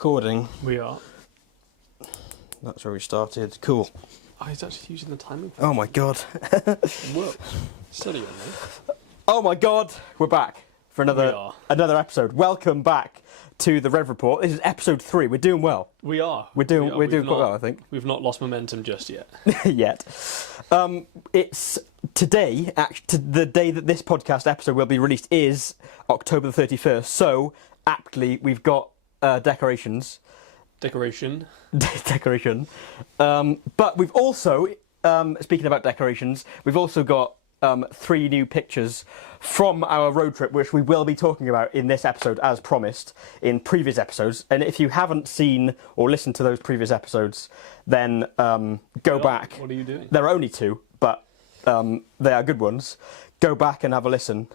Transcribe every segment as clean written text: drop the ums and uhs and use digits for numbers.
recording. We are. That's where we started. Cool. Oh, he's actually using the timing. Oh my god. Whoa. Steady on me. Oh my god. We're back for another episode. Welcome back to the REV Report. This is episode 3. We're doing well. We are. We're doing quite well, I think. We've not lost momentum just yet. Yet. It's today, the day that this podcast episode will be released is October the 31st. So, aptly, we've got decoration. But we've also, speaking about decorations, we've also got 3 new pictures from our road trip, which we will be talking about in this episode, as promised in previous episodes. And if you haven't seen or listened to those previous episodes, then go back. What are you doing? There are only 2, but they are good ones. Go back and have a listen.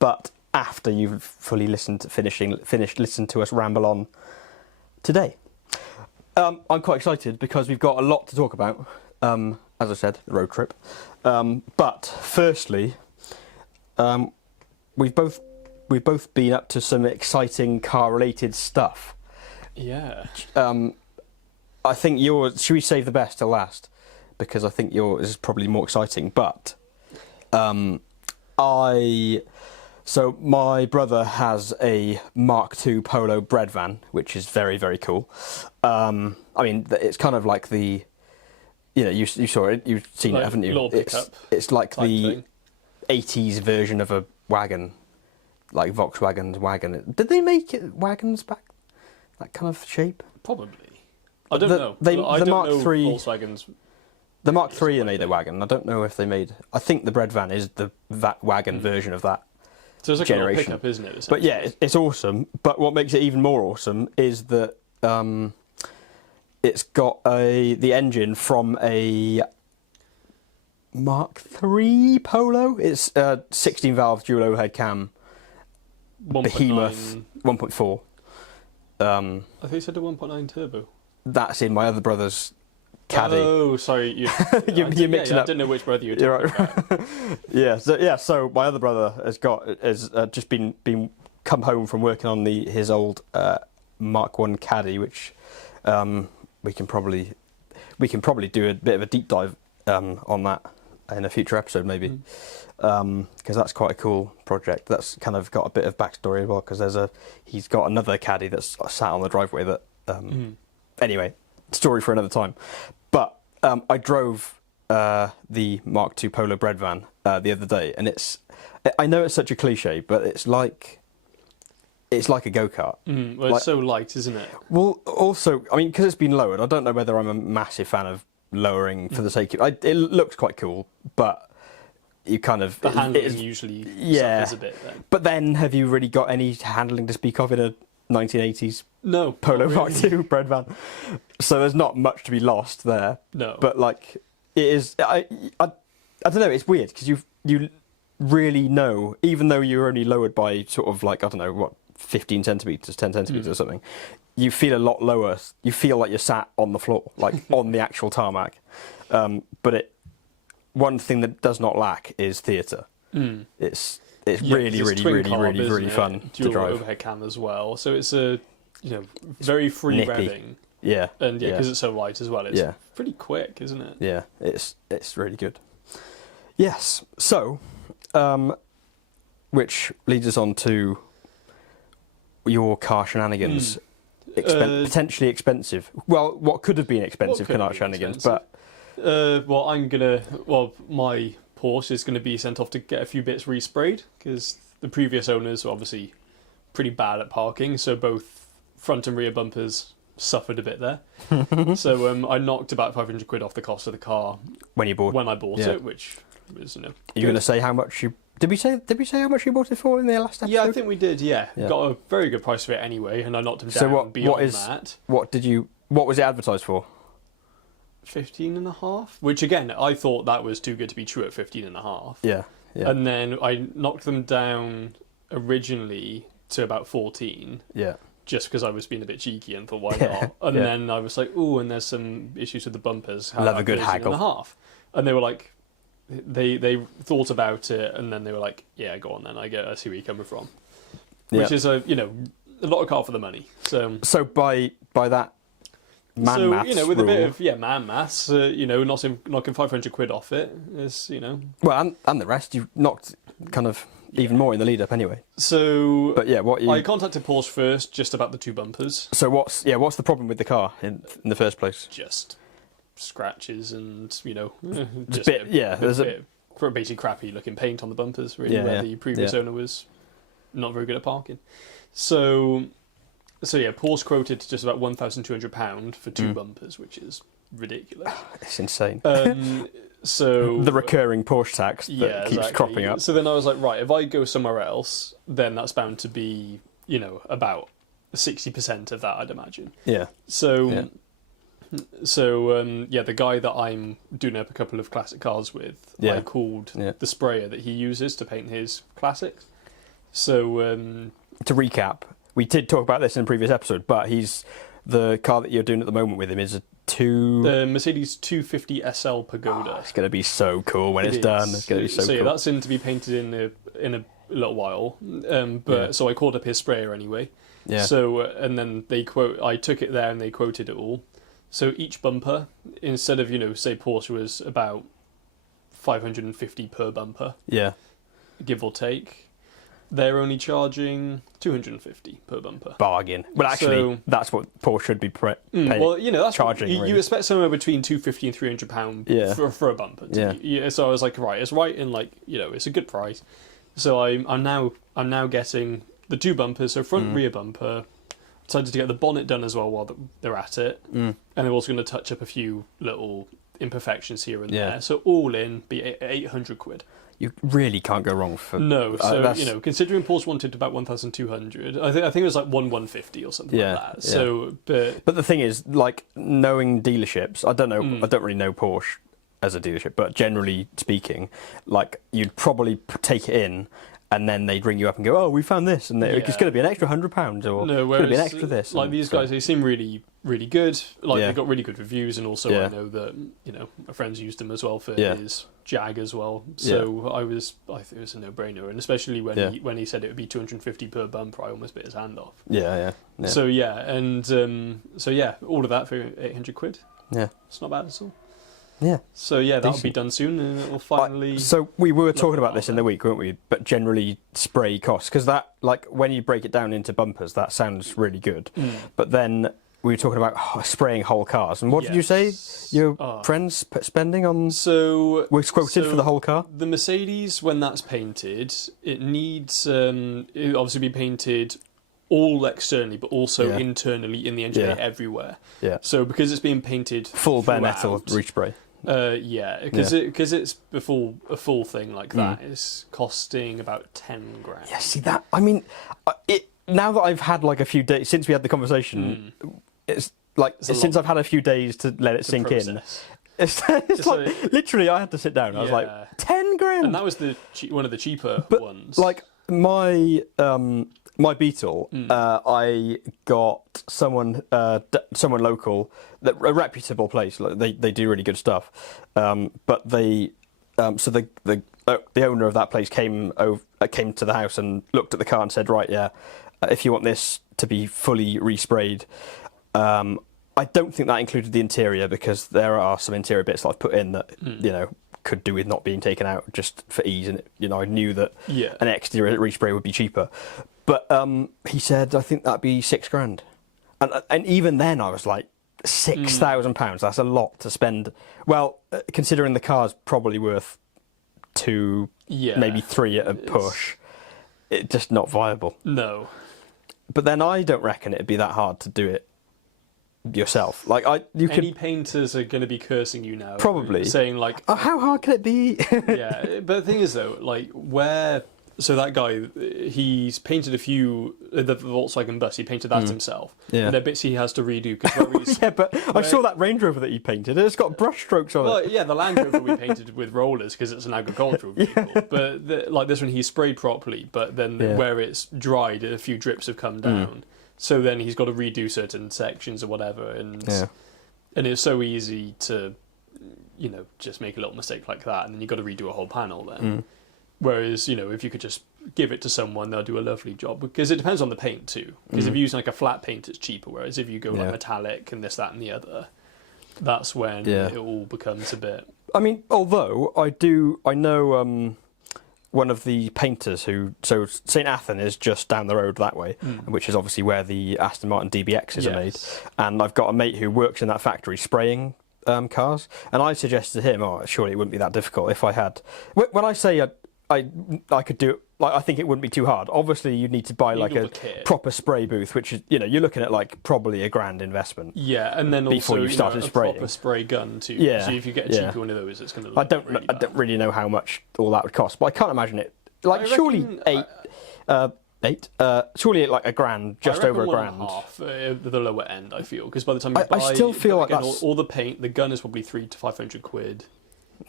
But after you've fully finished listening to us ramble on today. I'm quite excited because we've got a lot to talk about. As I said, the road trip. But firstly, we've both been up to some exciting car-related stuff. Yeah. I think yours. Should we save the best till last? Because I think yours is probably more exciting. But so my brother has a Mark II Polo bread van, which is very, very cool. I mean, it's kind of like the. You know, you saw it, you've seen like it, haven't you? Little pickup it's like the thing. 80s version of a wagon, like Volkswagen's wagon. Did they make it wagons back that kind of shape? Probably. I don't know. The Mark know III, Volkswagens. The Mark III made a wagon. I don't know if they made. I think the bread van is that wagon version of that. So it's like generation. a little pickup, isn't it? But yeah, it's awesome. But what makes it even more awesome is that. It's got the engine from a Mark III Polo. It's a 16-valve dual overhead cam, 1. behemoth 1.4. I think you said a 1.9 turbo. That's in my other brother's Caddy. Oh, sorry, you're mixing up. I didn't know which brother you were talking about. So my other brother has just been come home from working on his old Mark I Caddy, which. We can probably do a bit of a deep dive on that in a future episode, maybe, because that's quite a cool project. That's kind of got a bit of backstory as well, because he's got another Caddy that's sat on the driveway. That anyway, story for another time. But I drove the Mark II Polo bread van the other day, and I know it's such a cliche, but it's like a go-kart. Well, it's so light, isn't it? Well, also, I mean, because it's been lowered, I don't know whether I'm a massive fan of lowering for the sake of... It looks quite cool, but you kind of... The handling usually suffers a bit then. But then, have you really got any handling to speak of in a 1980s Polo Mark II bread van? So there's not much to be lost there. No. But, like, it is... I don't know, it's weird, because you really know, even though you're only lowered by sort of, like, I don't know, what... 15 centimetres, 10 centimetres or something, you feel a lot lower. You feel like you're sat on the floor, like on the actual tarmac. But one thing that does not lack is theatre. It's really fun to drive. Overhead cam as well, so it's very free nippy. revving. Yeah, and because it's so light as well, it's Yeah. pretty quick, isn't it? Yeah, it's really good. Yes, so which leads us on to your car shenanigans. Potentially expensive. Well, what could have been expensive car shenanigans, but... my Porsche is going to be sent off to get a few bits resprayed, because the previous owners were obviously pretty bad at parking, so both front and rear bumpers suffered a bit there. So I knocked about 500 quid off the cost of the car when I bought it, which was, Are you going to say how much you... Did we say how much you bought it for in the last episode? Yeah, I think we did, yeah. Got a very good price for it anyway, and I knocked him down beyond that. What was it advertised for? 15.5, which again, I thought that was too good to be true at 15.5. Yeah. And then I knocked them down originally to about 14. Yeah. Just because I was being a bit cheeky and thought, why not? And then I was like, oh, and there's some issues with the bumpers. Love a good haggle. And they were like, they thought about it, and then they were like, yeah, go on then. I see where you're coming from. Which is a lot of car for the money. So by that maths with a bit rule, of man maths, knocking 500 quid off it is, well, and the rest you knocked kind of even more in the lead up anyway. So, but yeah, I contacted Porsche first just about the two bumpers. So what's the problem with the car in the first place? Just scratches and Just there's a basically crappy looking paint on the bumpers, really, where the previous owner was not very good at parking. So Porsche quoted just about £1,200 for two bumpers, which is ridiculous. It's insane. So the recurring Porsche tax that keeps cropping up. So then I was like, right, if I go somewhere else, then that's bound to be, about 60% of that, I'd imagine. Yeah. So the guy that I'm doing up a couple of classic cars with, I called the sprayer that he uses to paint his classics. So to recap, we did talk about this in a previous episode, but the car that you're doing at the moment with him is a Mercedes 250 SL Pagoda. Oh, it's going to be so cool when it's done. It's going to be so cool. So that's in to be painted in a little while. So I called up his sprayer anyway. Yeah. So and then I took it there and they quoted it all. So each bumper, instead of say Porsche was about 550 per bumper. Yeah. Give or take. They're only charging 250 per bumper. Bargain. Well, actually, that's what Porsche should be paying. Well, that's charging. You expect somewhere between £250 and £300 for a bumper. So I was like, right, it's right in it's a good price. So I'm now getting the two bumpers, so front and rear bumper. Decided to get the bonnet done as well while they're at it, and they're also going to touch up a few little imperfections here and there. So all in, be 800 quid. You really can't go wrong for considering Porsche wanted about 1,200, I think it was like 150 or something like that. So, but the thing is, knowing dealerships, I don't know, I don't really know Porsche as a dealership, but generally speaking, you'd probably take it in, and then they'd ring you up and go, "Oh, we found this, and it's going to be an extra £100, or it's going to be an extra this." These guys, they seem really, really good. They got really good reviews, and also I know that my friends used them as well for his Jag as well. So I think it was a no-brainer, and especially when he said it would be 250 per bumper, I almost bit his hand off. Yeah. So all of that for 800 quid. Yeah, it's not bad at all. Yeah. So that'll be done soon, and it'll finally. So we were talking about this in the week, weren't we? But generally, spray costs, because that, when you break it down into bumpers, that sounds really good. But then we were talking about spraying whole cars, and what did you say your friends spending on? So was quoted for the whole car. The Mercedes, when that's painted, it needs it obviously be painted all externally, but also internally in the engine bay everywhere. Yeah. So because it's being painted full bare metal respray. Because it's a full thing like that is costing about 10 grand. Yeah, see that? I mean, now that I've had a few days since we had the conversation, it's since I've had a few days to let it sink in. It's literally I had to sit down. I was like, 10 grand, and that was one of the cheaper ones. My Beetle, I got someone local, a reputable place. They do really good stuff, but the owner of that place came to the house and looked at the car and said, right, if you want this to be fully resprayed, I don't think that included the interior, because there are some interior bits that I've put in that could do with not being taken out just for ease, and I knew that an exterior respray would be cheaper. But he said, I think that'd be £6,000. And even then I was like, £6,000, that's a lot to spend. Well, considering the car's probably worth 2, maybe 3 at a push, it's just not viable. No. But then I don't reckon it'd be that hard to do it yourself. Any painters are going to be cursing you now. Probably. Saying how hard can it be? Yeah, but the thing is though, so that guy, he's painted a few, the Volkswagen bus, he painted that himself. Yeah. And there are bits he has to redo. I saw that Range Rover that he painted. It's got brush strokes on it. Well, yeah, the Land Rover we painted with rollers because it's an agricultural vehicle. Yeah. But this one he sprayed properly, but then where it's dried, a few drips have come down. So then he's got to redo certain sections or whatever. And it's so easy to, just make a little mistake like that, and then you've got to redo a whole panel then. Whereas, if you could just give it to someone, they'll do a lovely job, because it depends on the paint too. Because if you use like a flat paint, it's cheaper, whereas if you go like metallic and this, that, and the other, that's when it all becomes a bit. I mean, although I know one of the painters so St Athan is just down the road that way, which is obviously where the Aston Martin DBXs are made, and I've got a mate who works in that factory spraying cars, and I suggested to him, surely it wouldn't be that difficult if I had. When I say I could do it, like, I think it wouldn't be too hard. Obviously, you'd need to buy like a proper spray booth, which is, you're looking at like probably a grand investment. Yeah, and then before also you started a spraying. proper spray gun too. Yeah, so if you get a cheaper one of those, it's going to look I don't really know how much all that would cost, but I can't imagine it. Like, surely surely like a grand, just over a grand. Half the lower end, I feel, because by the time you buy, I still feel like that's all the paint, the gun is probably £300 to £500.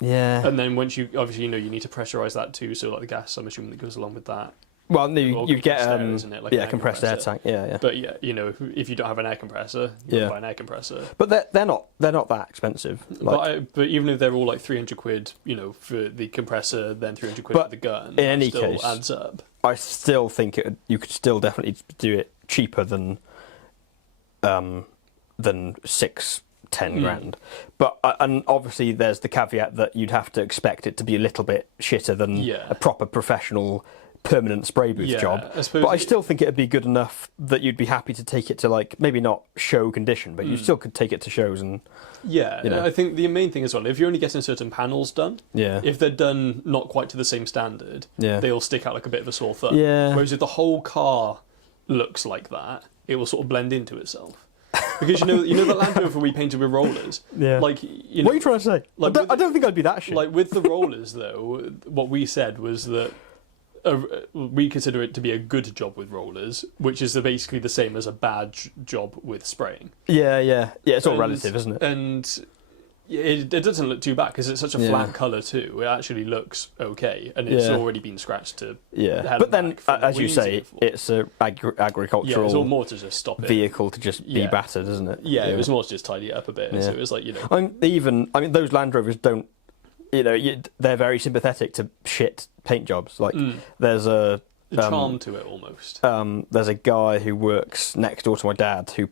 Yeah. And then once you obviously you need to pressurize that too, so like the gas, I'm assuming that goes along with that. Well, no, you get isn't it? Like compressed air tank. Yeah. But yeah, if you don't have an air compressor, you buy an air compressor. But they're not that expensive. Like, but even if they're all like £300, for the compressor, then £300 for the gun, in any still case, adds up. I still think you could still definitely do it cheaper than 6-10 grand. But and obviously there's the caveat that you'd have to expect it to be a little bit shitter than a proper professional permanent spray booth job. But I still think it'd be good enough that you'd be happy to take it to, like, maybe not show condition, but you still could take it to shows and I think the main thing as well, if you're only getting certain panels done, if they're done not quite to the same standard, they'll stick out like a bit of a sore thumb. Whereas if the whole car looks like that, it will sort of blend into itself. Because you know that Land Rover we painted with rollers. Yeah. Like, what are you trying to say? Like, I don't think I'd be that shit. Like with the rollers though, what we said was that we consider it to be a good job with rollers, which is basically the same as a bad job with spraying. Yeah. It's all relative, isn't it? And it doesn't look too bad because it's such a flat colour too. It actually looks okay, and it's already been scratched to But then, as you say, it's a agricultural. Yeah, it's all more to just stop it. Vehicle to just be battered, isn't it? Yeah, it was more to just tidy it up a bit. So it was like those Land Rovers don't. They're very sympathetic to shit paint jobs. Like there's a charm to it almost. There's a guy who works next door to my dad who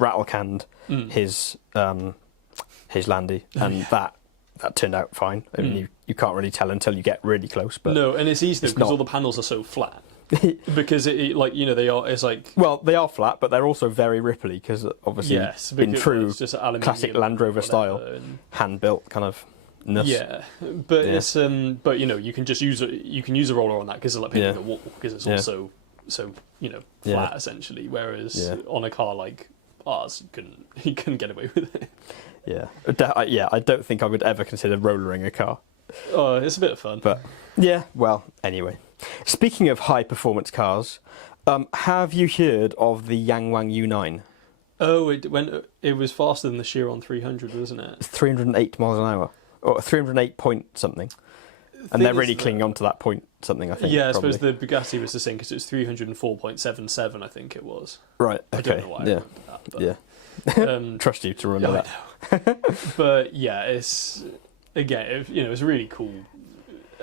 rattle canned his Landy, and that turned out fine. I mean, you can't really tell until you get really close. But no, and it's easy because all the panels are so flat. Because they are. It's like, well, they are flat, but they're also very ripply because obviously in true classic Land Rover style, hand built kind of. Yeah, but it's but you can just use a roller on that because it's like painting a wall because it's also so flat essentially. Whereas on a car like ours, you couldn't get away with it. I don't think I would ever consider rollering a car. Oh, it's a bit of fun. But well, anyway. Speaking of high performance cars, have you heard of the Yangwang U9? Oh, it was faster than the Chiron 300, wasn't it? 308 miles an hour. Or 308 point something. And they're really clinging on to that point something, I think. Yeah, I suppose the Bugatti was the same because it was 304.77, I think it was. Right, okay. I don't know why I remember that. Trust you to remember that. But yeah, it's it's really cool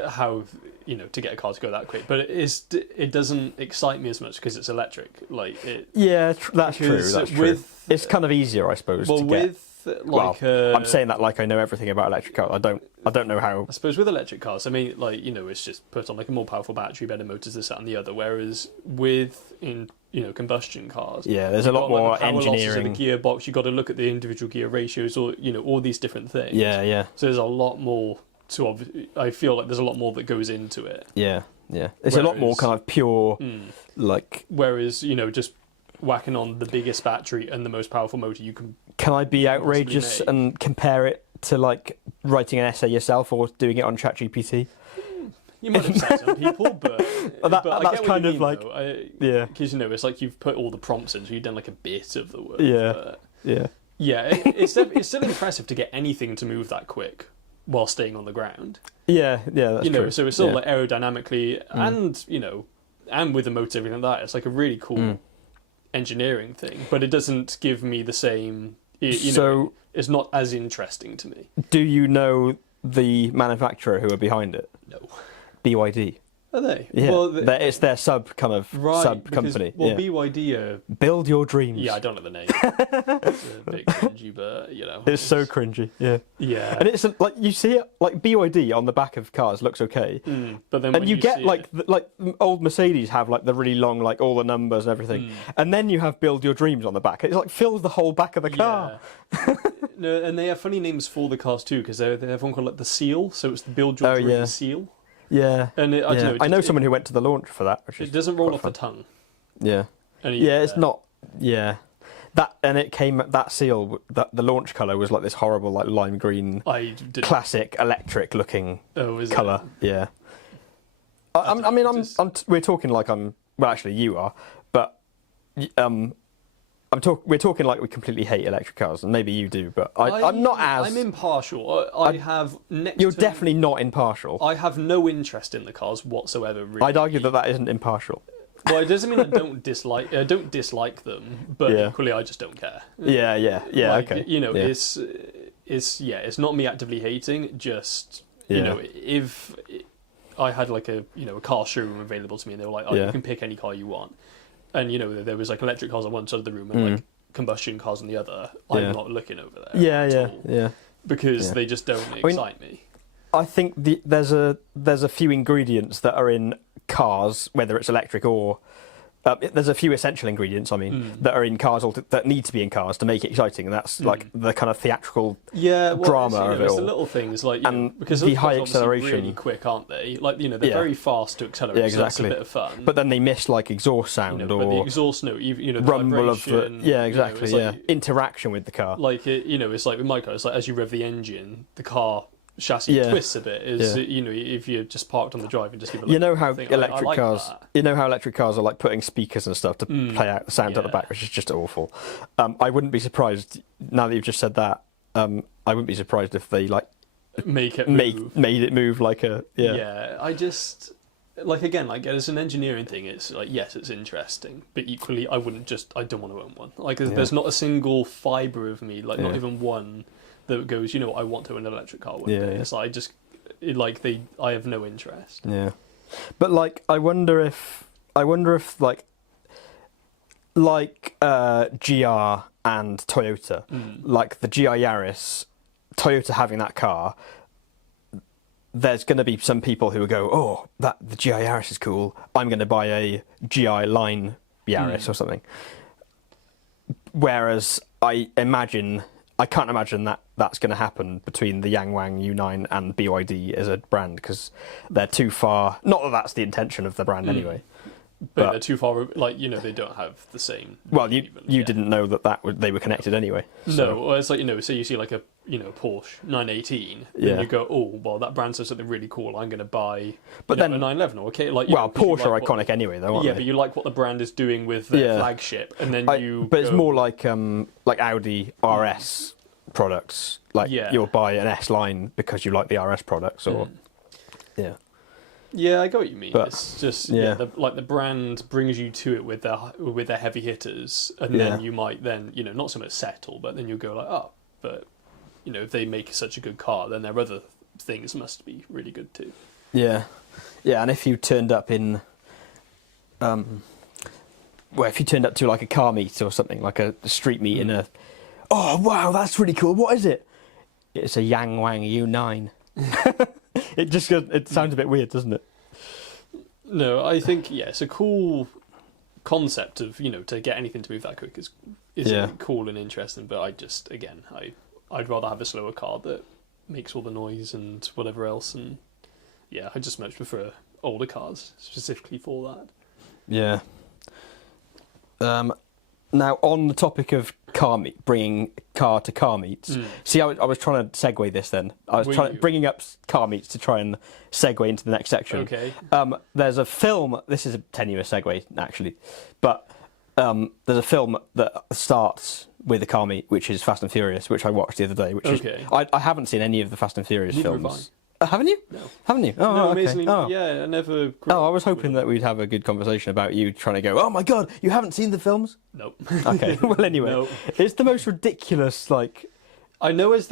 how to get a car to go that quick. But it doesn't excite me as much because it's electric. Like that's true. That's true. It's kind of easier, I suppose. To get. I'm saying that like I know everything about electric cars. I don't know how. I suppose with electric cars, I mean, it's just put on like a more powerful battery, better motors, this, that, and the other. Whereas with combustion cars, there's a lot more like the power engineering. Losses of the gearbox, you got to look at the individual gear ratios, or all these different things. Yeah. So there's a lot more I feel like there's a lot more that goes into it. Yeah. It's a lot more kind of pure, like. Whereas just whacking on the biggest battery and the most powerful motor you can. Can I be outrageous and compare it to like writing an essay yourself or doing it on ChatGPT? You might upset some people, but that's kind of like because it's like you've put all the prompts in, so you've done like a bit of the work. It's still impressive to get anything to move that quick while staying on the ground. That's true. So it's still like aerodynamically and with the motor, everything like that. It's like a really cool engineering thing, but it doesn't give me the same. It's not as interesting to me. Do you know the manufacturer who are behind it? No. BYD. Are they? Yeah, Well, it's their sub company. Well, Yeah. BYD are... Build your dreams. Yeah, I don't know the name. It's a bit cringy, but, you know. It's so cringy, yeah. Yeah. And it's like, you see it, like BYD on the back of cars looks okay. But then And you get like old Mercedes have like the really long, like all the numbers and everything. And then you have Build Your Dreams on the back. It's like fills the whole back of the car. Yeah. No, and they have funny names for the cars too, because they have one called like the Seal, so it's the Build Your Dreams Seal. Yeah. And I don't know. I know someone who went to the launch for that. Which it doesn't roll off the tongue. Yeah. It's not. Yeah. That Seal, the launch colour was like this horrible, like lime green, classic electric looking colour. Yeah. We're talking like well, actually you are, but we're talking like we completely hate electric cars, and maybe you do, but I'm not as... I'm impartial. You're definitely not impartial. I have no interest in the cars whatsoever, really. I'd argue that isn't impartial. Well, it doesn't mean I don't dislike them, but equally I just don't care. Yeah, okay. You know, it's not me actively hating, just, you know, if I had like a car showroom available to me and they were like, you can pick any car you want. And, you know, there was like electric cars on one side of the room and like combustion cars on the other. I'm not looking over there at all. Because they just don't excite me. I think there's a few ingredients that are in cars, whether it's electric or... there's a few essential ingredients, that are in cars, that need to be in cars to make it exciting, and that's like the kind of theatrical drama of it all. It's the little things, like, because the high acceleration, really quick, aren't they? Like, you know, they're very fast to accelerate. Yeah, exactly. So that's a bit of fun. But then they miss like exhaust sound or but the exhaust note, the rumble of the exactly. Like, interaction with the car. Like it's like with my car. It's like as you rev the engine, the car chassis twists a bit. If you're just parked on the drive and just give it. Electric cars are like putting speakers and stuff to play out the sound at the back, which is just awful. I wouldn't be surprised now that you've just said that. I wouldn't be surprised if they like made it move like a I just like, again, like as an engineering thing, it's like, yes, it's interesting, but equally I don't want to own one. Like there's not a single fibre of me, like not even one, that goes, you know, I want to own an electric car one day. It's like I have no interest. Yeah, but like I wonder if like GR and Toyota, like the GR Yaris, Toyota having that car, there's going to be some people who will go, oh, the GR Yaris is cool, I'm going to buy a GI line Yaris or something. Whereas I can't imagine that's going to happen between the Yangwang U9 and BYD as a brand, because they're too far. Not that that's the intention of the brand anyway. But they're too far, like, you know, they don't have the same... Well, you didn't know they were connected anyway. So. No, well, it's like, you know, so you see like a, you know, Porsche 918, and you go, oh, well, that brand says something really cool, I'm going to buy a 911, okay? Like, well, Porsche are iconic anyway, though, aren't they? Yeah, but you like what the brand is doing with their flagship, and then But it's more like Audi RS products. Like, you'll buy an S-Line because you like the RS products, or... Yeah, I get what you mean. But, it's just the brand brings you to it with their heavy hitters, and then you might not so much settle, but then you'll go like, oh, but you know, if they make such a good car, then their other things must be really good too. Yeah, and if you turned up in, if you turned up to like a car meet or something, like a street meet in a, oh wow, that's really cool. What is it? It's a Yangwang U9. It sounds a bit weird, doesn't it? No, I think it's a cool concept of, you know, to get anything to move that quick is cool and interesting. But I'd rather have a slower car that makes all the noise and whatever else. And I just much prefer older cars specifically for that. Yeah. Now, on the topic of bringing car to car meets, see, I was trying to segue this then. I was bringing up car meets to try and segue into the next section. Okay. There's a film, this is a tenuous segue, actually, but there's a film that starts with a car meet, which is Fast and Furious, which I watched the other day. I haven't seen any of the Fast and Furious films. Haven't you? No. Haven't you? Oh, no, okay. amazingly. Oh. Yeah, I never... I was hoping that we'd have a good conversation about you trying to go, oh my god, you haven't seen the films? Nope. Okay, well anyway. Nope. It's the most ridiculous, like... I know I've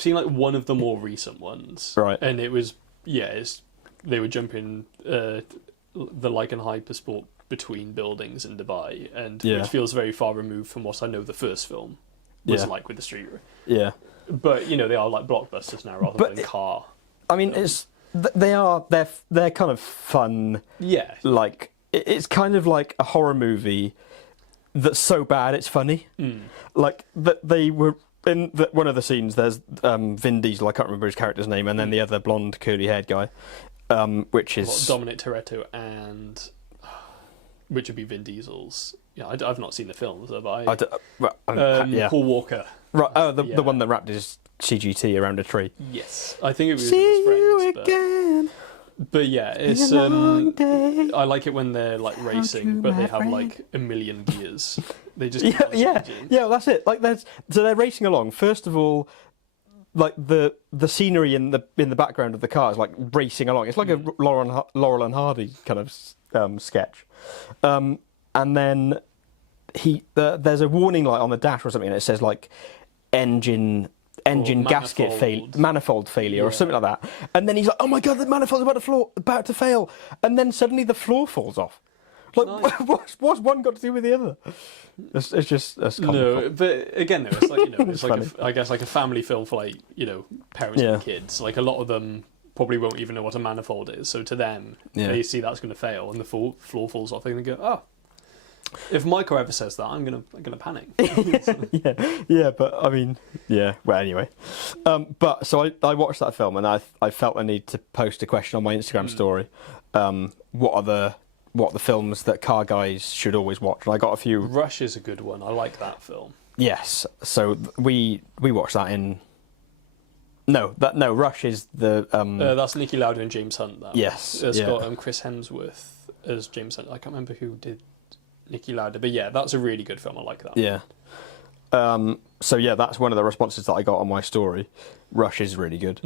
seen like one of the more recent ones. Right. And it was, it's they were jumping the Lycan Hypersport between buildings in Dubai, and which feels very far removed from what I know the first film was like with the street. Yeah. But they are like blockbusters now rather than car. I mean, they're kind of fun. Yeah. Like it's kind of like a horror movie that's so bad it's funny. Like that they were in one of the scenes. There's Vin Diesel. I can't remember his character's name, and then the other blonde, curly-haired guy, which is Dominic Toretto, and which would be Vin Diesel's. Yeah, I've not seen the film, so Paul Walker. Right. Oh, the one that wrapped his CGT around a tree. Yes, I think it was See his friends. you again. But yeah, it's I like it when they're like racing, but they have like a million gears. They just yeah. That's it. Like they're racing along. First of all, like the scenery in the background of the car is like racing along. It's like a Laurel and Hardy kind of sketch. And then there's a warning light on the dash or something, and it says like engine gasket manifold failure or something like that. And then he's like, "Oh my god, the manifold's about to fail!" And then suddenly the floor falls off. Like, nice. what's one got to do with the other? It's just no. But again, though, it's like it's like I guess like a family film for like parents and kids. Like a lot of them probably won't even know what a manifold is. So to them, they see that's going to fail and the floor falls off. They're going to go, "Oh, if Michael ever says that, I'm gonna panic." yeah. But I mean, yeah. Well, anyway, but so I watched that film and I felt the need to post a question on my Instagram story. What are the films that car guys should always watch? And I got a few. Rush is a good one. I like that film. Yes. So we watched that in. No, Rush is the. That's Niki Lauda and James Hunt. Yes. It's got Chris Hemsworth as James Hunt. I can't remember who did Niki Lauda, but yeah, that's a really good film. I like that. Yeah. So yeah, that's one of the responses that I got on my story. Rush is really good.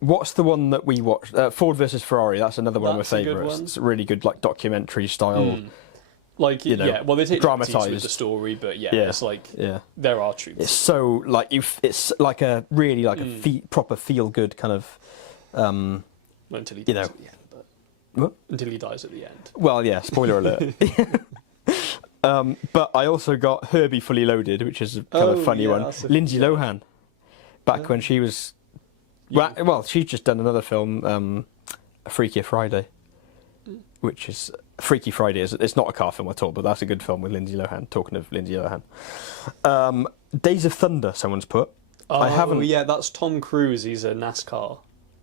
What's the one that we watched? Ford versus Ferrari. That's another one of my favourites. It's a really good, like documentary style. Like well, they take dramatised with the story, but it's like there are truths. It's so like it's like a really like a proper feel good kind of. Until he dies at the end, what? Until he dies at the end. Well, yeah. Spoiler alert. But I also got Herbie Fully Loaded, which is a kind of funny one. Lindsay Lohan, back when she was. Well, she's just done another film, Freaky Friday, which is Freaky Friday. It's not a car film at all, but that's a good film with Lindsay Lohan. Talking of Lindsay Lohan, Days of Thunder. Someone's put. I haven't. Yeah, that's Tom Cruise. He's a NASCAR.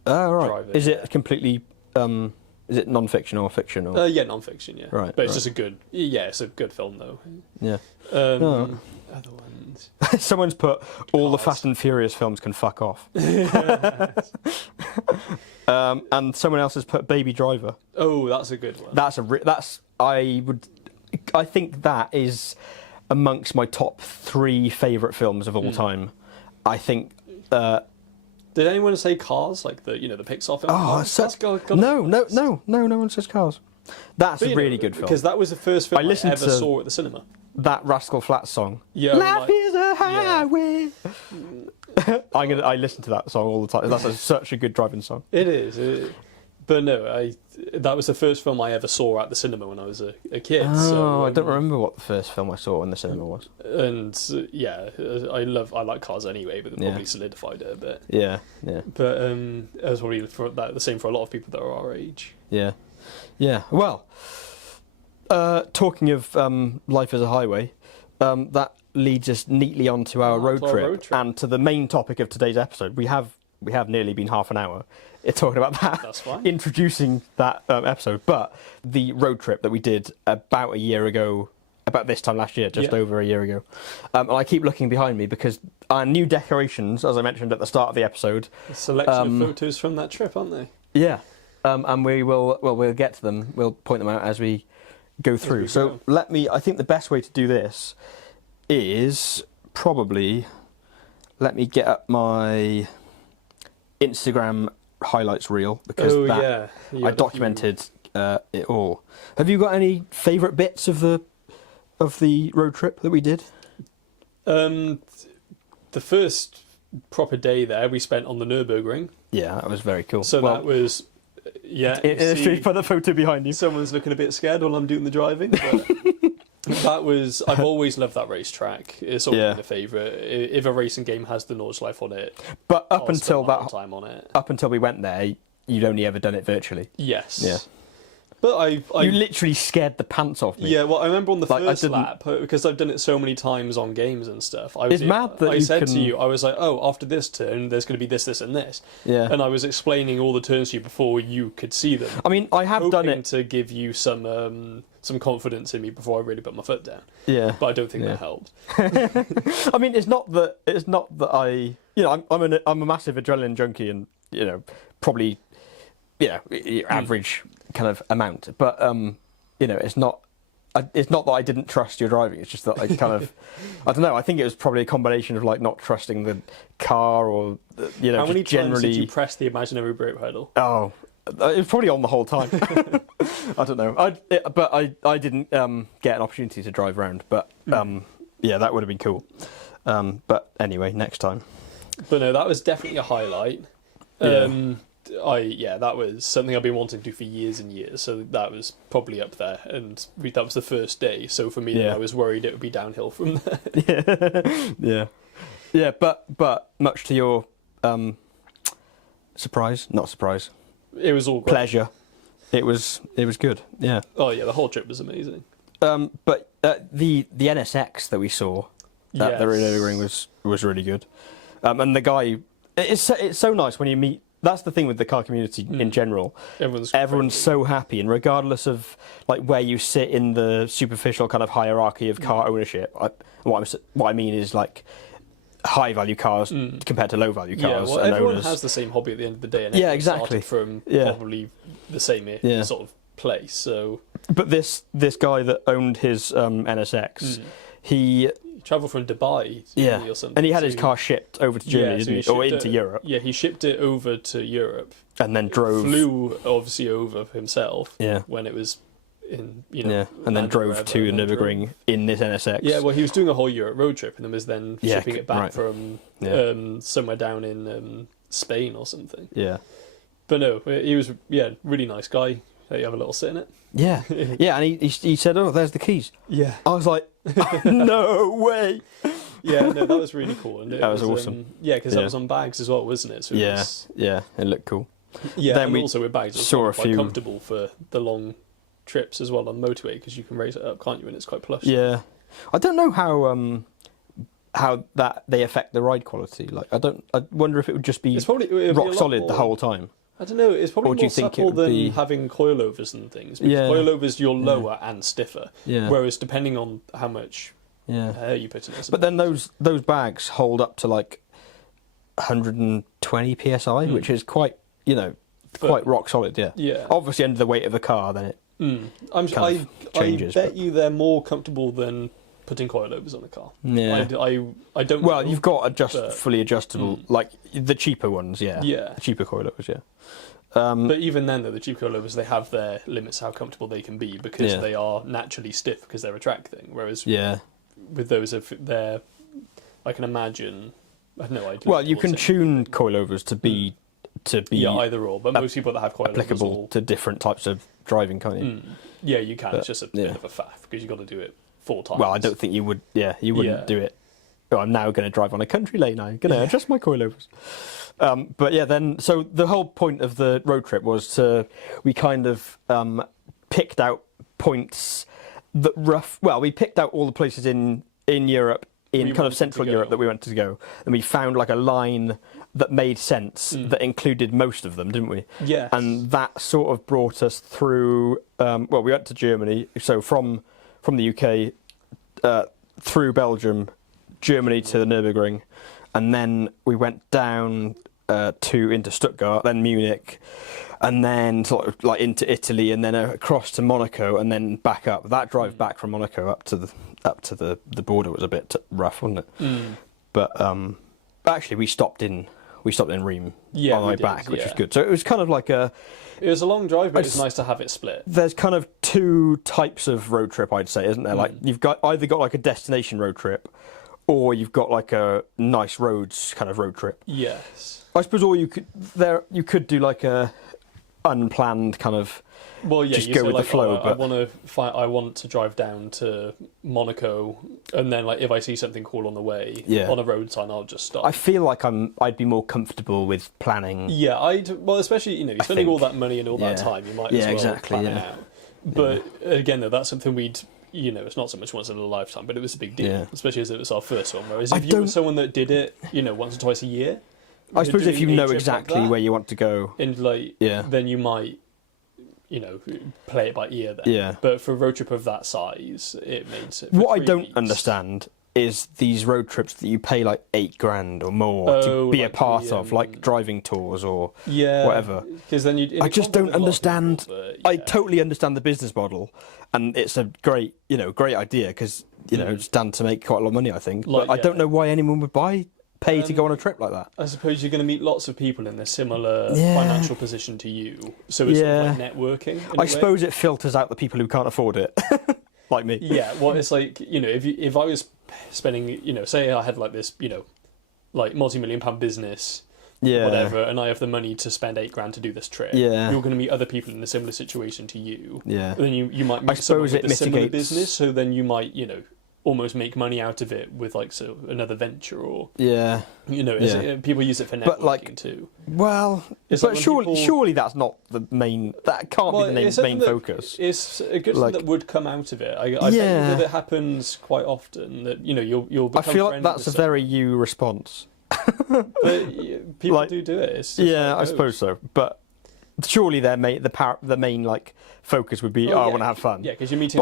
Oh right. driver. Is it completely? Is it non-fiction or fiction? Or? Yeah, non-fiction. Yeah. Right. But it's just a good. Yeah, it's a good film though. Yeah. Other ones. Someone's put all the Fast and Furious films can fuck off. And someone else has put Baby Driver. Oh, that's a good one. I think that is amongst my top 3 favourite films of all time. I think. Did anyone say Cars, like the the Pixar film? Oh, no one says Cars. That's a really good film because that was the first film I ever saw at the cinema. That Rascal Flatts song. Yeah, Life is a highway. I listen to that song all the time. That's such a good driving song. It is. But no, that was the first film I ever saw at the cinema when I was a kid. Oh, so, I don't remember what the first film I saw in the cinema was. And I like Cars anyway, but they probably solidified it a bit. Yeah. But it was probably the same for a lot of people that are our age. Yeah. Well, talking of life as a highway, that leads us neatly onto our road trip and to the main topic of today's episode. We have nearly been half an hour talking about that. That's fine. Introducing that episode, but the road trip that we did about a year ago, about this time last year, just over a year ago. And I keep looking behind me because our new decorations, as I mentioned at the start of the episode, a selection of photos from that trip, aren't they? Yeah, and we'll get to them. We'll point them out as we go through. So I think the best way to do this is probably let me get up my Instagram highlights reel because I documented it all. Have you got any favourite bits of the road trip that we did? The first proper day there we spent on the Nürburgring. Yeah, that was very cool. So that was Yeah, in the street. Put the photo behind you. someone's looking a bit scared while I'm doing the driving. But I've always loved that racetrack. It's always been a favourite. If a racing game has the Nordschleife on it, But I'll spend a lot of time on it. up until we went there, you'd only ever done it virtually. Yes. Yeah. But You literally scared the pants off me. Yeah, well, I remember on the Like, I first didn't- lap, because I've done it so many times on games and stuff. It's mad that I you said to can- you, I was like, oh, after this turn, there's going to be this, this, and this. Yeah. And I was explaining all the turns to you before you could see them. I mean, I have done Hoping it. to give you some confidence in me before I really put my foot down. Yeah. But I don't think Yeah. that helped. I mean, it's not that I, I'm a massive adrenaline junkie, and probably, your average kind of amount. But it's not that I didn't trust your driving. It's just that I kind of, I don't know. I think it was probably a combination of like not trusting the car, or How just many generally. times did you press the imaginary brake pedal? Oh, it was probably on the whole time. I don't know. I didn't get an opportunity to drive around, but that would have been cool. But anyway, next time. But no, that was definitely a highlight. That was something I've been wanting to do for years and years. So that was probably up there, and that was the first day. So for me, I was worried it would be downhill from there. Yeah. But much to your surprise, not surprise, It was all great. pleasure. It was good. Yeah. Oh yeah, the whole trip was amazing. But the NSX that we saw at the Nürburgring was really good. And the guy, it's so nice when you meet. That's the thing with the car community in general. Everyone's friendly. so happy, and regardless of like where you sit in the superficial kind of hierarchy of car ownership, what I mean is like high value cars compared to low value cars. Yeah, well, and everyone owners. has the same hobby at the end of the day, and Yeah, everyone exactly. started from probably the same sort of place. So, But this guy that owned his NSX, he travelled from Dubai, or something. and he had his car shipped over to Germany, so didn't he? Or into Europe. Yeah, he shipped it over to Europe. And then Flew obviously over himself. Yeah. When it was in and then drove to Nürburgring in this NSX. Yeah, well, he was doing a whole Europe road trip, and then was then shipping it back from somewhere down in Spain or something. Yeah. But no, he was really nice guy. Let you have a little sit in it. Yeah, yeah, and he said, "Oh, there's the keys." Yeah, I was like, "No way!" Yeah, no, that was really cool, and that was awesome. Because that was on bags as well, wasn't it? So it looked cool. Yeah, Then and we also with bags, it's saw a quite few comfortable for the long trips as well on the motorway, because you can raise it up, can't you? And it's quite plush. Yeah, I don't know how that they affect the ride quality. Like, I wonder if it would just be rock solid the whole time. I don't know. It's probably Or do more you think it supple would than be- having coilovers and things. Because Yeah. coilovers, you're lower and stiffer. Yeah. Whereas depending on how much Yeah. air you put in it. But then those bags hold up to like 120 psi, which is quite quite rock solid. Yeah. Yeah. Obviously, under the weight of the car, then it. I changes, bet but- you they're more comfortable than putting coilovers on a car. Yeah. I don't. Well, know, you've got but- fully adjustable, like the cheaper ones. Yeah. Yeah. The cheaper coilovers. Yeah. But even then, though, the cheap coilovers, they have their limits how comfortable they can be, because Yeah. they are naturally stiff because they're a track thing. Whereas Yeah. with those, if they're, I can imagine. I have no idea. Well, you what's can in- tune coilovers to be either or. But most people that have coilovers applicable will, to different types of driving, can't you? yeah, you can. But, It's just a yeah. bit of a faff because you've got to do it 4 times. Well, I don't think you would. Yeah, you wouldn't Yeah. do it. Oh, I'm now going to drive on a country lane. I'm going to adjust my coilovers. But yeah, then so the whole point of the road trip was we kind of picked out points that we picked out all the places in Europe, in We kind of wanted Central to Europe go. that we wanted to go, and we found like a line that made sense that included most of them, didn't we? Yes. And that sort of brought us through. We went to Germany, so from the UK through Belgium, Germany to the Nürburgring, and then we went down into Stuttgart, then Munich, and then sort of like into Italy, and then across to Monaco, and then back up. That drive back from Monaco up to the border was a bit rough, wasn't it? But actually, we stopped in Rheims on we the way did, back, which yeah. was good. So it was kind of like It was a long drive, but it's It's- nice to have it split. there's kind of two types of road trip, I'd say, isn't there? Like you've either got like a destination road trip, or you've got like a nice roads kind of road trip. Yes. I suppose, or you could do like a unplanned kind of. Well, yeah, just you go say, with like, the flow. I But want to drive down to Monaco, and then like if I see something cool on the way on a road sign, I'll just stop. I feel like I'd be more comfortable with planning. Yeah, especially you're spending all that money and all that time, you might as well plan it out. But again, though, that's something we'd. It's not so much once in a lifetime, but it was a big deal, especially as it was our first one. Whereas if you were someone that did it, once or twice a year, I suppose if you know exactly where you want to go, and then you might, play it by ear then. Yeah. But for a road trip of that size, it makes it. What I don't understand is these road trips that you pay like $8,000 or more to be a part of, like driving tours or whatever. Because then I just don't understand. I totally understand the business model, and it's a great idea because it's done to make quite a lot of money, I think. But I don't know why anyone would pay to go on a trip like that. I suppose you're going to meet lots of people in a similar financial position to you, so it's sort of like networking. I suppose it filters out the people who can't afford it, like me. Yeah, well, it's like if I was spending, say I had like this, like multi-million-pound business, whatever, and I have the money to spend $8,000 to do this trip. Yeah. You're going to meet other people in a similar situation to you. Yeah. And then you might meet someone with a similar business, so then you might, almost make money out of it with like another venture or people use it for networking too. Well, but surely that's not the main. That can't be the main focus. It's a good thing that would come out of it. I bet that it happens quite often. That you'll become. I feel like that's a very you response. But people do it. It's just I suppose so. But surely the main like focus would be I want to have fun. Yeah, because you're meeting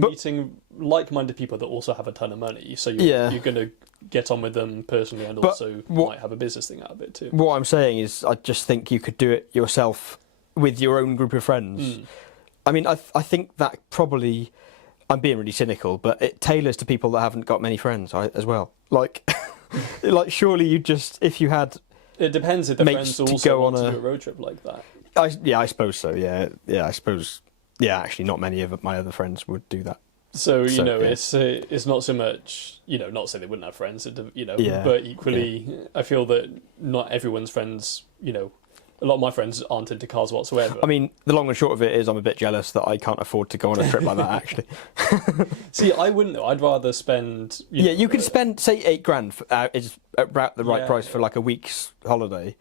meeting like-minded people that also have a ton of money, so you're going to get on with them personally and also might have a business thing out of it too. What I'm saying is, I just think you could do it yourself with your own group of friends. I mean, I think that probably, I'm being really cynical, but it tailors to people that haven't got many friends as well. Like, surely you just, if you had. It depends if the friends also want to do a road trip like that. I suppose so. Yeah, I suppose. Yeah, actually, not many of my other friends would do that. So it's not so much not to say they wouldn't have friends, but equally, I feel that not everyone's friends. A lot of my friends aren't into cars whatsoever. I mean, the long and short of it is, I'm a bit jealous that I can't afford to go on a trip like that. Actually, see, I wouldn't though. I'd rather spend. You could spend say $8,000 is about the right price for like a week's holiday.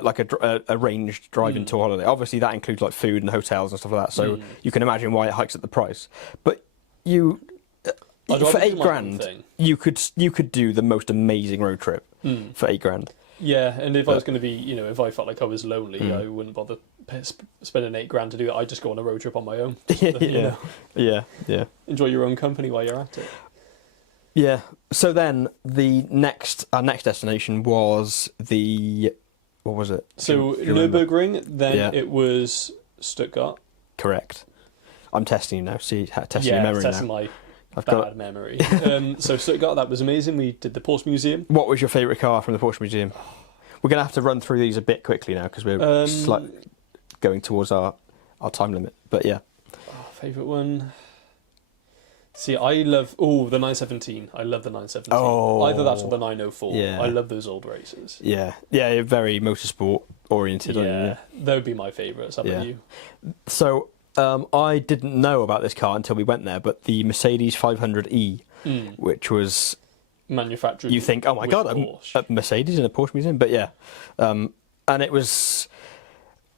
Like a arranged drive-in tour holiday. Obviously, that includes like food and hotels and stuff like that. So you can imagine why it hikes up the price. But for $8,000, you could do the most amazing road trip for $8,000. Yeah, and if I was going to be, if I felt like I was lonely, I wouldn't bother spending $8,000 to do that. I'd just go on a road trip on my own. Yeah. Enjoy your own company while you're at it. Yeah. So then our next destination was what was it? So Nürburgring, then it was Stuttgart. Correct. I'm testing you now. See, testing your memory testing now. my bad memory. So Stuttgart, that was amazing. We did the Porsche Museum. What was your favourite car from the Porsche Museum? We're going to have to run through these a bit quickly now because we're going towards our time limit. But yeah. Favourite one? See, I love the 917. I love the 917. Either that or the 904. Yeah. I love those old races. Yeah, very motorsport oriented. Yeah, that would be my favourites. How about you? So I didn't know about this car until we went there, but the Mercedes 500e, which was manufactured. You think, oh my god, a Mercedes in a Porsche museum? But yeah, and it was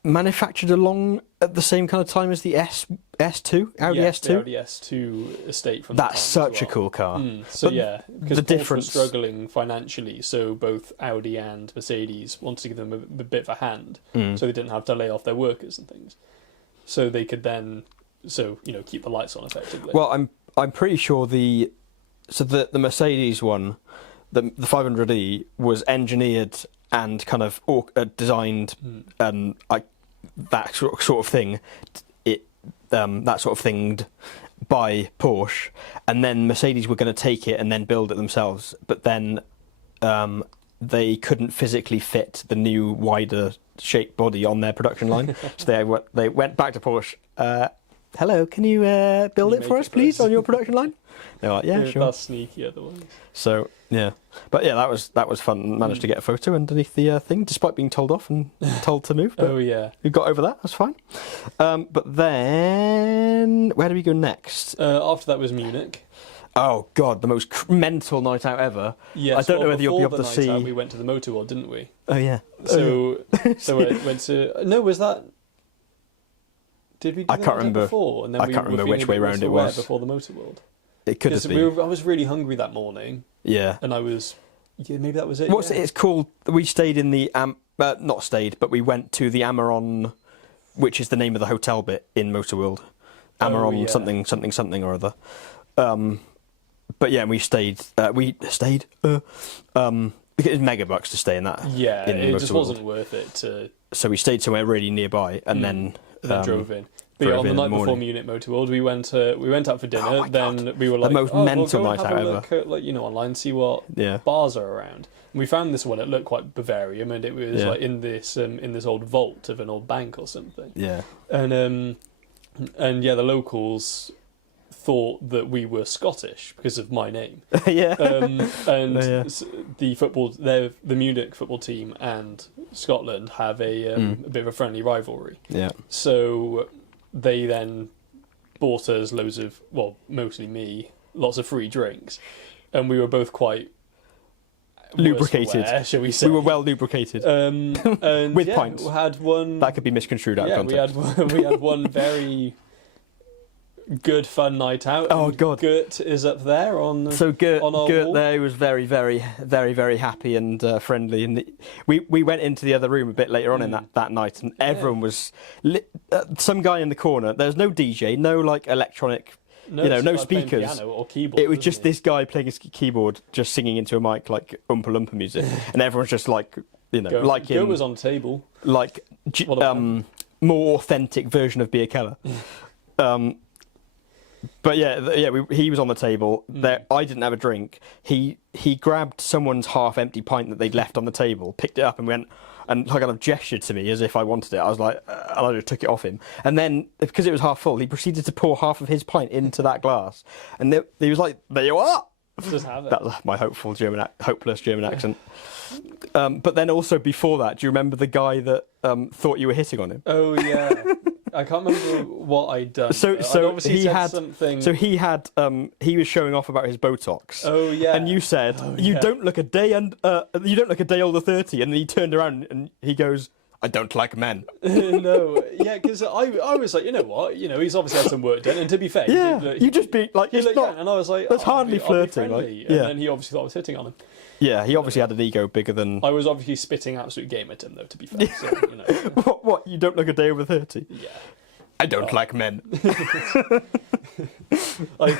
manufactured along at the same kind of time as the S2, Audi S2. The Audi S2 estate from That's such a cool car. So because the Porsche was struggling financially, so both Audi and Mercedes wanted to give them a bit of a hand, so they didn't have to lay off their workers and things, so they could then keep the lights on effectively. Well, I'm pretty sure the Mercedes one, the 500e, was engineered and kind of designed that sort of thing. That sort of thinged by Porsche, and then Mercedes were going to take it and then build it themselves, but then they couldn't physically fit the new wider shaped body on their production line, so they went back to Porsche. hello, can you build Can it you for make us, it for please, us?" on your production line? They're like, yeah, sure. That's sneaky otherwise. So yeah, but yeah, that was fun. Managed to get a photo underneath the thing, despite being told off and told to move. But Oh yeah. we got over that. That's fine. But then where do we go next? After that was Munich. Oh God, the most mental night out ever. Yes, I don't know whether you'll be able to before the night see. out, we went to the motor world, didn't we? Oh yeah. So we went to. No, was that? Did we? Do I that can't night out remember. Before, and then I we can't were remember feeling which a bit way round it self-aware was. before the motor world. It could have Because been. I was really hungry that morning, Yeah. and I was. Yeah, maybe that was it. What's yeah. it's called? We stayed in the not stayed, but we went to the Amaron, which is the name of the hotel bit in Motorworld. Amaron yeah. something or other. But yeah, we stayed. Because it was megabucks to stay in that. Yeah, in it just Motorworld. wasn't worth it to. So we stayed somewhere really nearby, and then Drove in. But yeah, drove on the in in night the before morning. Munich Motor World, we went out for dinner. Oh my then God. we were like, most we'll mental go and night have out a ever. look at, online, see what Yeah. bars are around. And we found this one. It looked quite Bavarian, and it was Yeah. like in this old vault of an old bank or something. Yeah. And yeah, the locals thought that we were Scottish because of my name. Yeah. And Yeah. the Munich football team and Scotland have a bit of a friendly rivalry. Yeah. So they then bought us mostly me, lots of free drinks, and we were both quite Lubricated. worse for wear, shall we say? We were well lubricated. and With yeah, pints. we had one. That could be misconstrued out of context. we had one very good fun night out. Oh, and God. Gert is up there on. So Gert on our wall. there was very, very, very, very happy and friendly, and we went into the other room a bit later on in that night, and everyone was some guy in the corner. There's no DJ, no like electronic, no playing speakers. piano or keyboard. It was just wasn't this guy playing his keyboard, just singing into a mic like Oompa Loompa music, and everyone's just like like Gert in was on the table. like What a more authentic version of Beer Keller. But he was on the table. There, I didn't have a drink. He grabbed someone's half-empty pint that they'd left on the table, picked it up, and went and kind of gestured to me as if I wanted it. I was like, and I just took it off him. And then because it was half full, he proceeded to pour half of his pint into that glass, and he was like, "There you are." Just have it. That was my hopeless German accent. But then also before that, do you remember the guy that thought you were hitting on him? Oh yeah, I can't remember what I'd done. So I'd obviously he said had something. So he had he was showing off about his Botox. Oh yeah, And you said you yeah. don't look a day older 30, and then he turned around and he goes, "I don't like men." No, yeah, because I was like, you know what, he's obviously had some work done, and to be fair, Yeah, you just be like, he it's looked not. young, and I was like, that's I'll hardly be flirting, friendly. like, And yeah. then he obviously thought I was hitting on him. Yeah, he obviously had an ego bigger than. I was obviously spitting absolute game at him, though. To be fair, so, What? You don't look a day over 30? yeah. I don't like men. I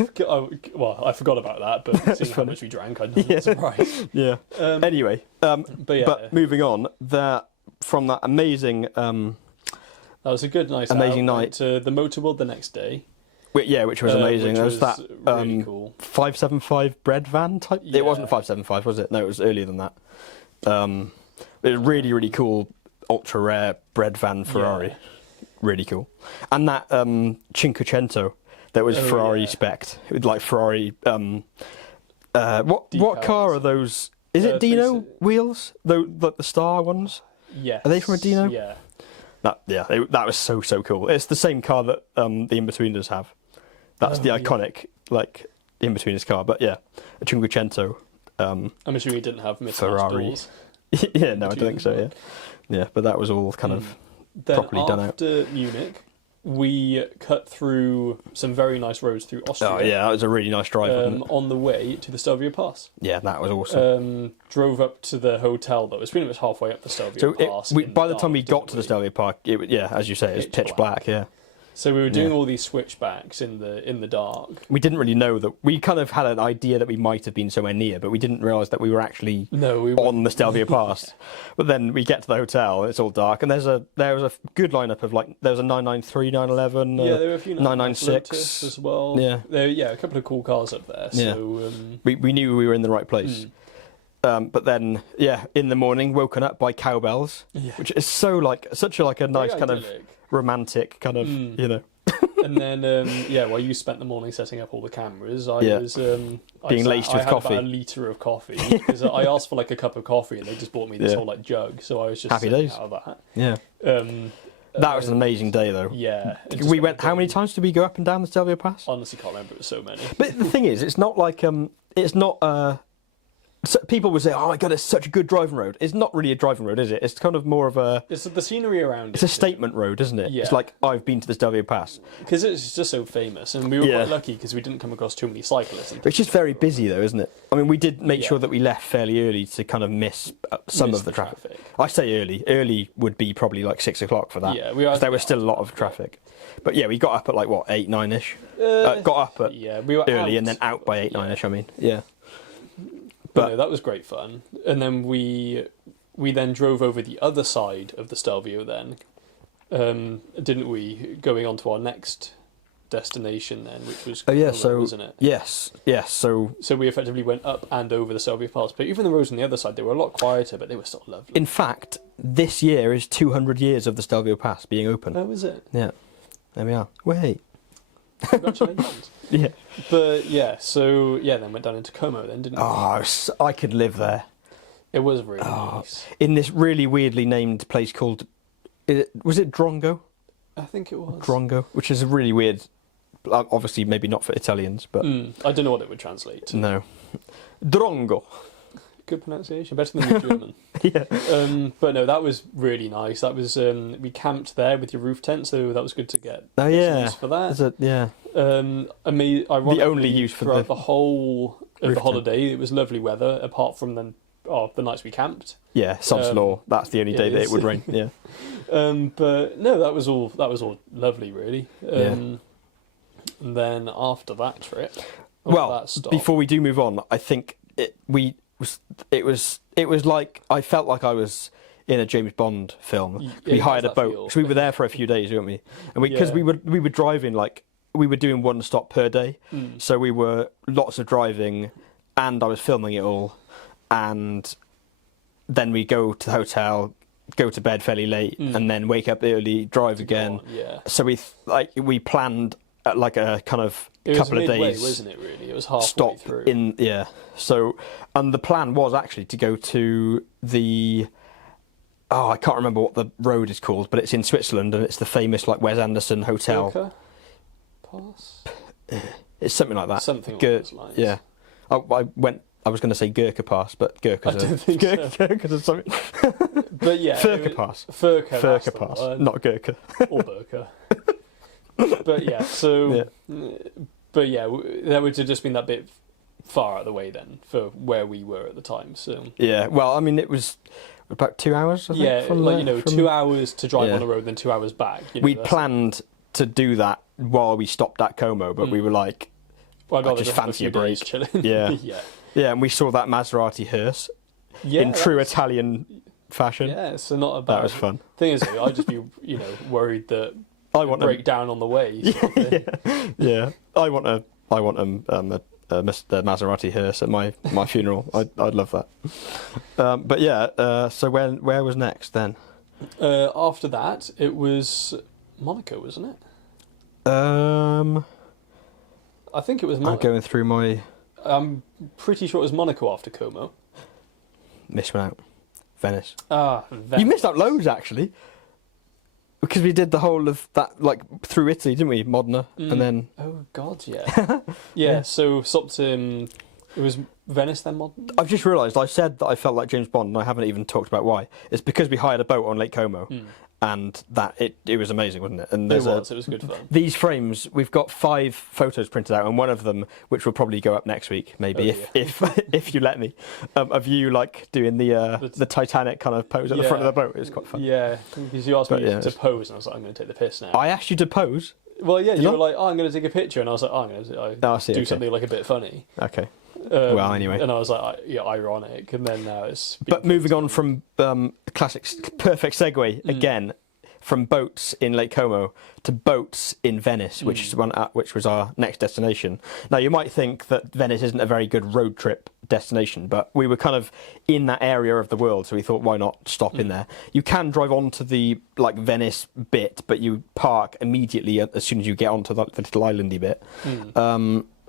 forgot about that, but seeing how much we drank, I'm not surprised. Yeah. Anyway, But yeah, but moving on, from that amazing, that was a good night. amazing out. night. Went to the motor world the next day. which was amazing. Which There was that really cool. 575 bread van type. Yeah. It wasn't 575, was it? No, it was earlier than that. It was really, really cool, ultra rare bread van Ferrari. Yeah. Really cool. And that Cinquecento that was Ferrari spec'd with like Ferrari. What car are those? Is it Dino wheels? Like the star ones? Yes. Are they from a Dino? Yeah. That was so cool. It's the same car that the In-Betweeners have. That's the iconic like In-Betweeners car. But yeah, a Cinquecento. I'm assuming he didn't have Ferrari. doors. Yeah, no, I don't think so. Yeah, but that was all kind of Then properly done out. after Munich, we cut through some very nice roads through Austria. Oh yeah, that was a really nice drive. Wasn't it? On the way to the Stelvio Pass. Yeah, that was awesome. Drove up to the hotel that was pretty much halfway up the Stelvio Pass. By the time we got to the Stelvio Park, as you say, it was pitch black. Yeah. So we were doing all these switchbacks in the dark. We didn't really know that. We kind of had an idea that we might have been somewhere near, but we didn't realise that we were actually on the Stelvio Pass. But then we get to the hotel, and it's all dark, and there was a good lineup of there was a 993, 911, there were a few 996 Lotus as well. Yeah, a couple of cool cars up there. So we knew we were in the right place. But then, in the morning, woken up by cowbells, which is such a nice kind of romantic kind of, And then, while you spent the morning setting up all the cameras, I Yeah. was Being laced with I had coffee. about a litre of coffee because I asked for like a cup of coffee and they just bought me this Yeah. whole like jug, so I was just Happy sipping days. out of that. Yeah. That was an amazing day, though. Yeah. it just We got went. How many done. times did we go up and down the Stelvio Pass? Honestly, can't remember. It was so many. But the thing is, it's not like it's not. So people would say, "Oh my god, it's such a good driving road." It's not really a driving road, is it? It's kind of more of a. It's the scenery around. It's a statement road, isn't it? Yeah. It's like I've been to the Stelvio Pass. Because it's just so famous, and we were Yeah. quite lucky because we didn't come across too many cyclists. And It's just very busy, though, isn't it? I mean, we did make Yeah. sure that we left fairly early to kind of miss some Miss of the the traffic. traffic. I say early. Early would be probably like 6 o'clock for that. Yeah, we were. 'Cause there was still a lot of traffic. But yeah, we got up at like what 8, 9ish. Got up at Yeah, we were early out. and then out by 8, 9ish. I mean, yeah. But no, that was great fun. And then we then drove over the other side of the Stelvio then, didn't we? Going on to our next destination then, which was Oh yeah, Como, so wasn't it? yes. So So we effectively went up and over the Stelvio Pass. But even the roads on the other side, they were a lot quieter, but they were still lovely. in fact, this year is 200 years of the Stelvio Pass being open. Oh, was it? Yeah, there we are. Wait. Congratulations. Yeah. But yeah, so yeah, then went down into Como then, didn't we? Oh, I could live there It was really nice. in this really weirdly named place called. Was it Drongo? I think it was. Drongo, which is a really weird. Obviously, maybe not for Italians, but I don't know what it would translate to. no. Drongo. Good pronunciation, better than the German. Yeah. But no, that was really nice. That was we camped there with your roof tent, so that was good to get. Oh get some yeah. use for that. Is it, yeah. Ironically, only use for throughout the the whole of roof the holiday, it was lovely weather. Apart from the nights we camped. Yeah. Sod's law. That's the only day that is. it would rain. Yeah. But no, that was all lovely, really. Yeah. And then after that trip, Well, before we do move on, I think it was like I felt like I was in a James Bond film. Yeah, We it hired has a that boat, feel. so we were there for a few days, weren't we? And because Yeah. we were driving like we were doing one stop per day, so we were lots of driving, and I was filming it all, and then we go to the hotel, go to bed fairly late, and then wake up early, drive again. Yeah. So we planned like a kind of It couple was of midway, days wasn't it? Really, it was halfway stop through. So and the plan was actually to go to the I can't remember what the road is called, but it's in Switzerland and it's the famous like Wes Anderson hotel. Gurkha Pass? It's something like that. Something Gur- along those lines. Yeah. I was going to say Gurkha Pass, but Gurkha's I don't think so. Gurkha's something. But yeah, Furka Pass. Furka, that's Furka the Pass, one. not Gurkha. Or Burka. But yeah, so but yeah, that would have just been that bit far out of the way then for where we were at the time. So Yeah. Well, I mean, it was about 2 hours. I think, yeah, from like there, 2 hours to drive Yeah. on the road, then 2 hours back. We planned to do that while we stopped at Como, but we were like, Well, I'd I rather just have fancy few a break. days chilling. Yeah. yeah. yeah, and we saw that Maserati hearse in true that's- Italian fashion. Yeah, so not a bad. That was fun. Thing is, though, I'd just be worried that I want break down on the way. Sort of thing. yeah, I want a Maserati hearse at my funeral. I'd love that. But yeah, so where was next then? After that, it was Monaco, wasn't it? I think it was I'm Monaco. going through my I'm pretty sure it was Monaco after Como. missed one out. Venice. Venice. You missed out loads actually, because we did the whole of that like through Italy, didn't we? Modena, and then Oh God, yeah. yeah. So stopped in. It was Venice then, Modena. I've just realised I said that I felt like James Bond, and I haven't even talked about why. It's because we hired a boat on Lake Como, and that it was amazing, wasn't it? And It there's was good fun. these frames. We've got 5 photos printed out, and one of them, which will probably go up next week, maybe if you let me, of you like doing the Titanic kind of pose at the front of the boat. It was quite fun. Yeah, because you asked me yeah, to it's- pose, and I was like, I'm going to take the piss now. I asked you to pose. Well, yeah, Did you I? were like, oh, I'm going to take a picture, and I was like, oh, I'm going to I see, do okay. something like a bit funny. Okay. Well, anyway. And I was like, ironic, and then now it's. But moving on from classic, perfect segue again. from boats in Lake Como to boats in Venice, which was our next destination. Now, you might think that Venice isn't a very good road trip destination, but we were kind of in that area of the world, so we thought, why not stop in there? You can drive onto the Venice bit, but you park immediately as soon as you get onto the little islandy bit.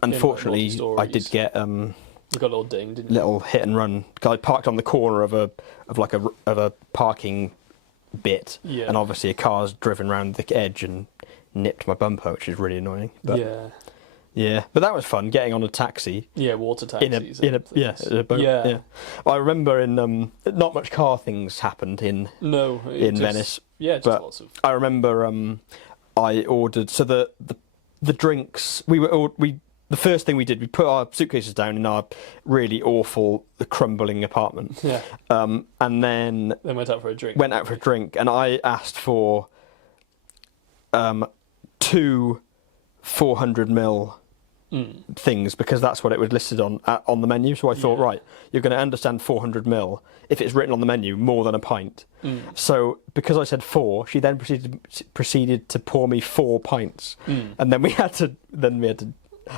Unfortunately, I did get you got a little ding, didn't you? Little hit and run. 'Cause I parked on the corner of a parking bit, and obviously a car's driven around the edge and nipped my bumper, which is really annoying. But but that was fun, getting on a taxi. Yeah, water taxis. In a boat. Yeah. I remember in not much car things happened in Venice. Yeah, just lots of. I remember I ordered the drinks. The first thing we did, we put our suitcases down in our really awful, crumbling apartment. Yeah. And then went out for a drink. Went out for a drink, and I asked for 2 400ml things, because that's what it was listed on the menu. So I thought, right, you're going to understand 400ml if it's written on the menu more than a pint. So because I said 4, she then proceeded to pour me 4 pints, and then we had to.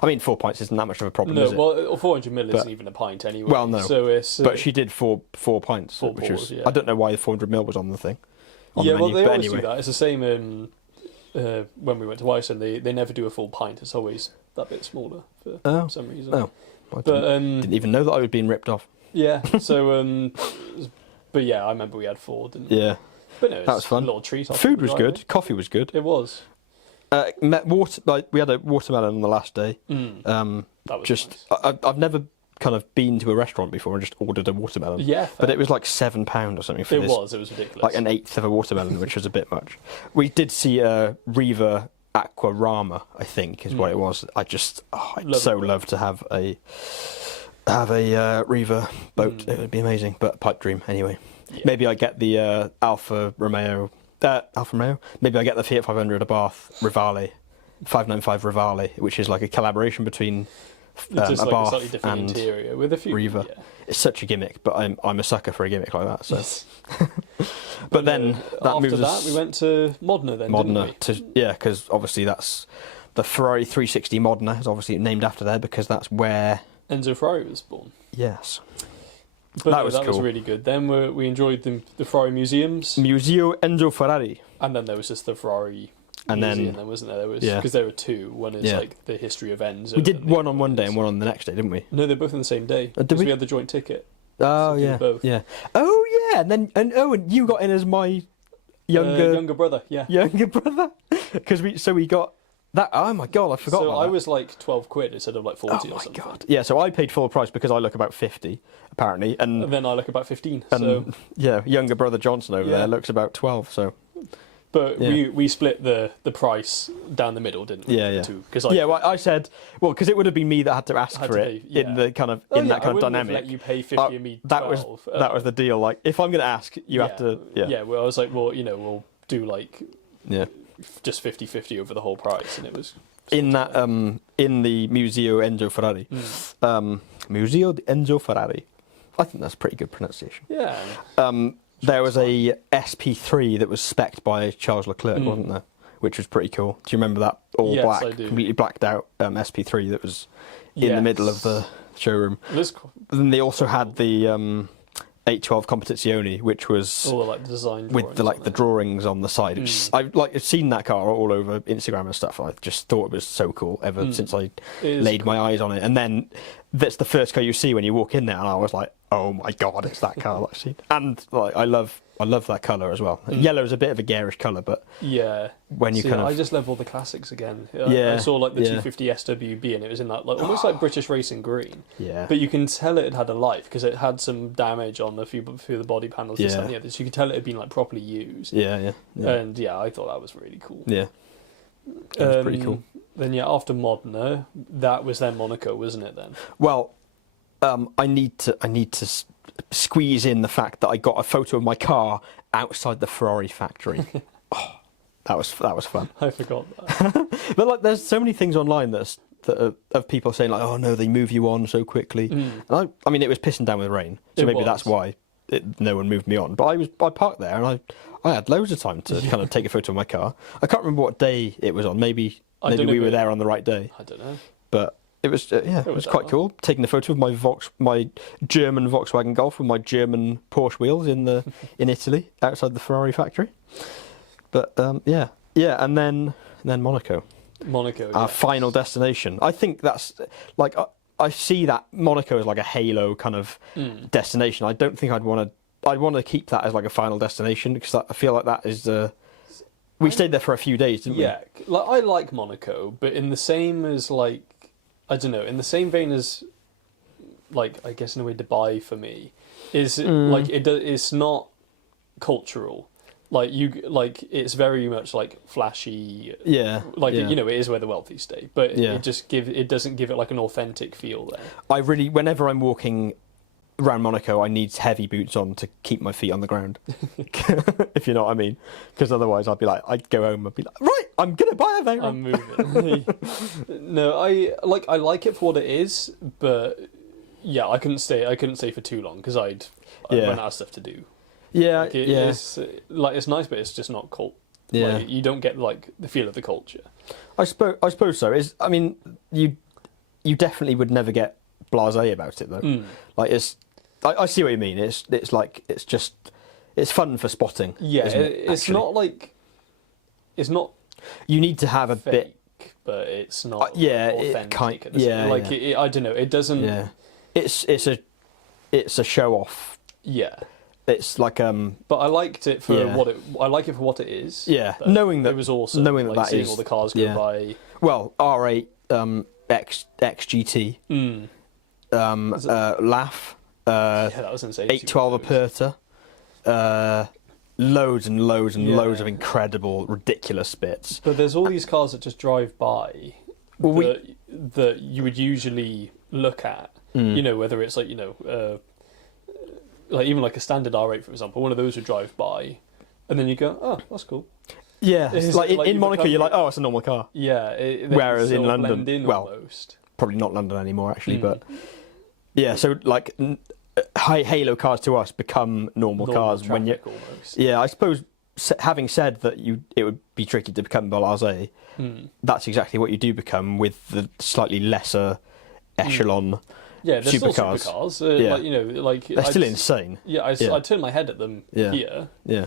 I mean, 4 pints isn't that much of a problem, is it? Well, 400ml isn't even a pint anyway. Well, no. So it's, but she did four pints, which was. I don't know why the 400ml was on the thing. The menu, well, they always do that. It's the same when we went to Iceland. They never do a full pint. It's always that bit smaller for some reason. Oh, I didn't even know that I was being ripped off. Yeah. So, but yeah, I remember we had 4, didn't we? Yeah. But no, that was fun. A little treat. Food was good. Coffee was good. It was. We had a watermelon on the last day. That was just nice. I've never kind of been to a restaurant before and just ordered a watermelon. Yeah, but it was like £7 or something for this. It was ridiculous. Like an eighth of a watermelon, which was a bit much. We did see REV Aquarama, I think, is what it was. I'd love to have a REV boat. It would be amazing, but pipe dream anyway. Yeah. Maybe I get the Alfa Romeo. Maybe I get the Fiat 500 Abarth Rivale, 595 Rivale, which is like a collaboration between just like Abarth a slightly different and interior with a few. REV. Yeah. It's such a gimmick, but I'm a sucker for a gimmick like that. So, but then after that we went to Modena. Didn't we? Because obviously that's the Ferrari 360 Modena is obviously named after there, because that's where Enzo Ferrari was born. Yes. But that was was really good. Then we enjoyed the Ferrari museums. Museo Enzo Ferrari. And then there was just the Ferrari museum, then wasn't there? There was, because there were 2. One is like the history of Enzo. We did one on one day and one on the next day, didn't we? No, they're both on the same day. Did we? We had the joint ticket. Oh, so yeah. Both. Yeah. Oh, yeah. And you got in as my younger brother, yeah. Younger brother? Because we got that. Oh, my God, I forgot about that. So I was like 12 quid instead of like 40 or something. Oh, my God. Yeah, so I paid full price because I look about 50, apparently. And then I look about 15. And, younger brother Johnson over there looks about 12, so... But we split the price down the middle, didn't we? Yeah. I said, because it would have been me that had to ask for it in the kind of that kind of dynamic. Let you pay 50 and me 12. That was the deal. Like, if I'm going to ask, you have to. Yeah. Yeah. Well, I was like, we'll do like just 50-50 over the whole price, and it was in that in the Museo Enzo Ferrari. Museo Enzo Ferrari. I think that's pretty good pronunciation. Yeah. There was a SP3 that was spec'd by Charles Leclerc, wasn't there? Which was pretty cool. Do you remember that black, completely blacked out SP3 that was in the middle of the showroom? Cool. Then they also had the 812 Competizione, which was all the design with the drawings on the side. I've seen that car all over Instagram and stuff. I just thought it was so cool ever since I laid my eyes on it. And then that's the first car you see when you walk in there, and I was like, oh my God, it's that car that I've seen. And I love that colour as well. Yellow is a bit of a garish colour, but when you I just love all the classics again. I saw like the 250 SWB, and it was in that almost like British Racing green. Yeah. But you can tell it had a life because it had some damage on a few of the body panels. Yeah. And the others. So you could tell it had been like properly used. Yeah. And I thought that was really cool. Yeah. It was pretty cool. Then after Modena, that was then Monaco, wasn't it? Then. Well, I need to squeeze in the fact that I got a photo of my car outside the Ferrari factory. That was fun. I forgot that. But there's so many things online that are, of people saying like, oh no, they move you on so quickly. And I mean, it was pissing down with rain, so maybe that's why no one moved me on. But I parked there and I I had loads of time to kind of take a photo of my car. I can't remember what day it was on. Maybe we were there on the right day. I don't know. But it was it was quite cool. Taking a photo of my German Volkswagen Golf with my German Porsche wheels in Italy outside the Ferrari factory. But yeah, and then Monaco. Our final destination. I think that's like I see that Monaco as like a halo kind of destination. I don't think I'd want to keep that as like a final destination because I feel like that is we stayed there for a few days, didn't we? Yeah, like I like Monaco, but in the same as like I don't know, in the same vein as like I guess in a way Dubai for me is like it's not cultural. Like it's very much like flashy. Yeah. Like you know, it is where the wealthy stay, but it doesn't give it like an authentic feel there. Whenever I'm walking around Monaco, I need heavy boots on to keep my feet on the ground. If you know what I mean, because otherwise I'd go home and be like, right, I'm gonna buy a Veyron. I'm moving. No, I like it for what it is, but yeah, I couldn't stay for too long because I'd run out of stuff to do. Yeah, like it's nice, but it's just not cult. Yeah, like, you don't get like the feel of the culture. I suppose so. I mean, you definitely would never get blasé about it though. Like I see what you mean. It's fun for spotting. Yeah, it's not like it's not. You need to have a fake, bit, but it's not. Authentic. I don't know. It doesn't. Yeah, it's a show off. Yeah. It's like But I liked it for what it. I like it for what it is. Yeah, knowing that it was awesome. Knowing that seeing is all the cars go by. Well, R8 XGT. LAF. That was insane. 812 Aperta. Loads and loads and loads of incredible, ridiculous bits. But there's all these cars that just drive by that you would usually look at. You know, whether it's like like even like a standard R8, for example, one of those would drive by, and then you go, "Oh, that's cool." Yeah, like in Monaco, you're like, "Oh, it's a normal car." Yeah. Whereas in London, almost. Probably not London anymore, actually, but yeah. So like, halo cars to us become normal cars when you. Almost. Yeah, I suppose having said that, it would be tricky to become blasé. That's exactly what you do become with the slightly lesser echelon. Yeah, they're supercars. Still supercars. Like they're still insane. Yeah, I turn my head at them here. Yeah.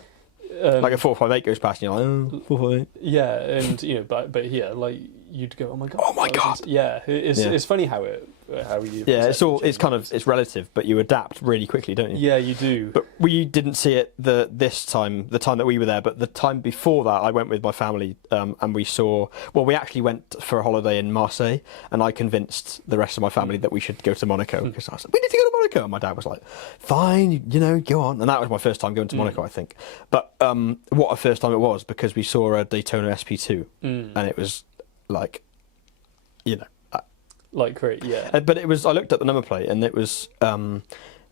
Like a 458 goes past, and you're like, oh, 458. Yeah, and but here, like you'd go, oh my god. Oh my god. Yeah, it's funny how you. Yeah, it's relative, but you adapt really quickly, don't you? Yeah, you do. But we didn't see it the time that we were there, but the time before that, I went with my family, and we saw. Well, we actually went for a holiday in Marseille, and I convinced the rest of my family that we should go to Monaco because I was like, we need to go to Monaco, and my dad was like, fine, go on, and that was my first time going to Monaco, I think. But what a first time it was because we saw a Daytona SP2, and it was like, like great, yeah. But it was. I looked at the number plate, and it was.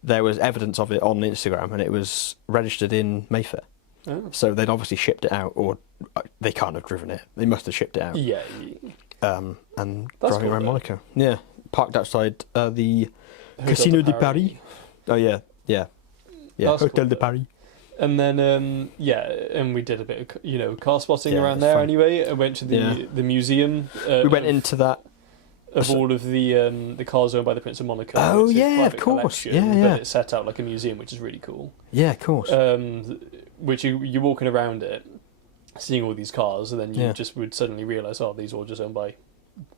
There was evidence of it on Instagram, and it was registered in Mayfair. Oh. So they'd obviously shipped it out, or they can't have driven it. They must have shipped it out. Yeah. And that's driving cool, around Monaco. Yeah, parked outside the Casino de Paris. Oh yeah. Hotel cool, de Paris. And then and we did a bit of car spotting around there. Fun. Anyway, I went to the museum. We went into that. Of all of the cars owned by the Prince of Monaco. Oh yeah, of course. Yeah. But it's set out like a museum, which is really cool. Yeah, of course. Which you're walking around it, seeing all these cars, and then you just would suddenly realise, these are all just owned by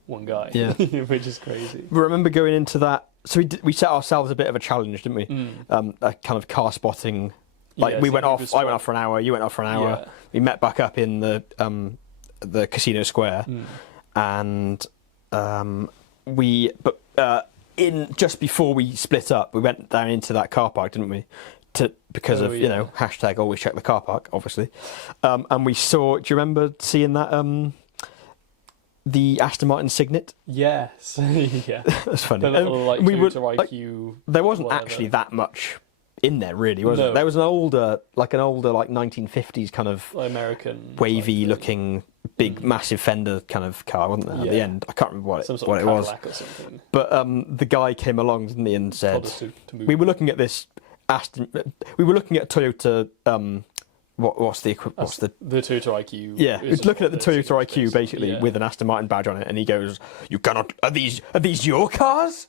one guy. Yeah, which is crazy. I remember going into that. So we set ourselves a bit of a challenge, didn't we? A kind of car spotting. Like we went off. I went off for an hour. You went off for an hour. Yeah. We met back up in the casino square, and. Just before we split up, we went down into that car park, didn't we? Because of hashtag always check the car park, obviously. And we saw. Do you remember seeing that the Aston Martin Signet? Yes, yeah. That's funny. The little, we were there wasn't whatever. Actually that much in there, really, was it? There was an older 1950s kind of American wavy looking. Big, massive fender kind of car, wasn't there? At the end, I can't remember what it was. Or something. But the guy came along, didn't he, and said, "We were looking at this Aston. We were looking at Toyota what's the Toyota IQ? Yeah, is it's looking at the Toyota IQ basically, basically with an Aston Martin badge on it, and he goes, "You cannot. Are these your cars?"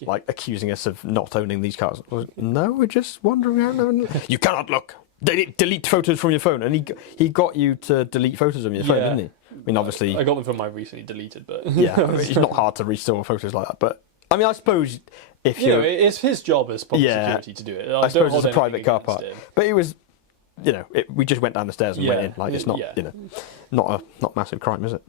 Like accusing us of not owning these cars. I was, no, we're just wandering around. You cannot look. Delete photos from your phone, and he got you to delete photos on your phone, didn't he? I mean, obviously, I got them from my recently deleted, but yeah, I mean, it's not hard to restore photos like that. But I mean, I suppose if you, it's his job as public security to do it. I suppose it's a private car park, but it was. We just went down the stairs and went in. Like it's not, not a massive crime, is it?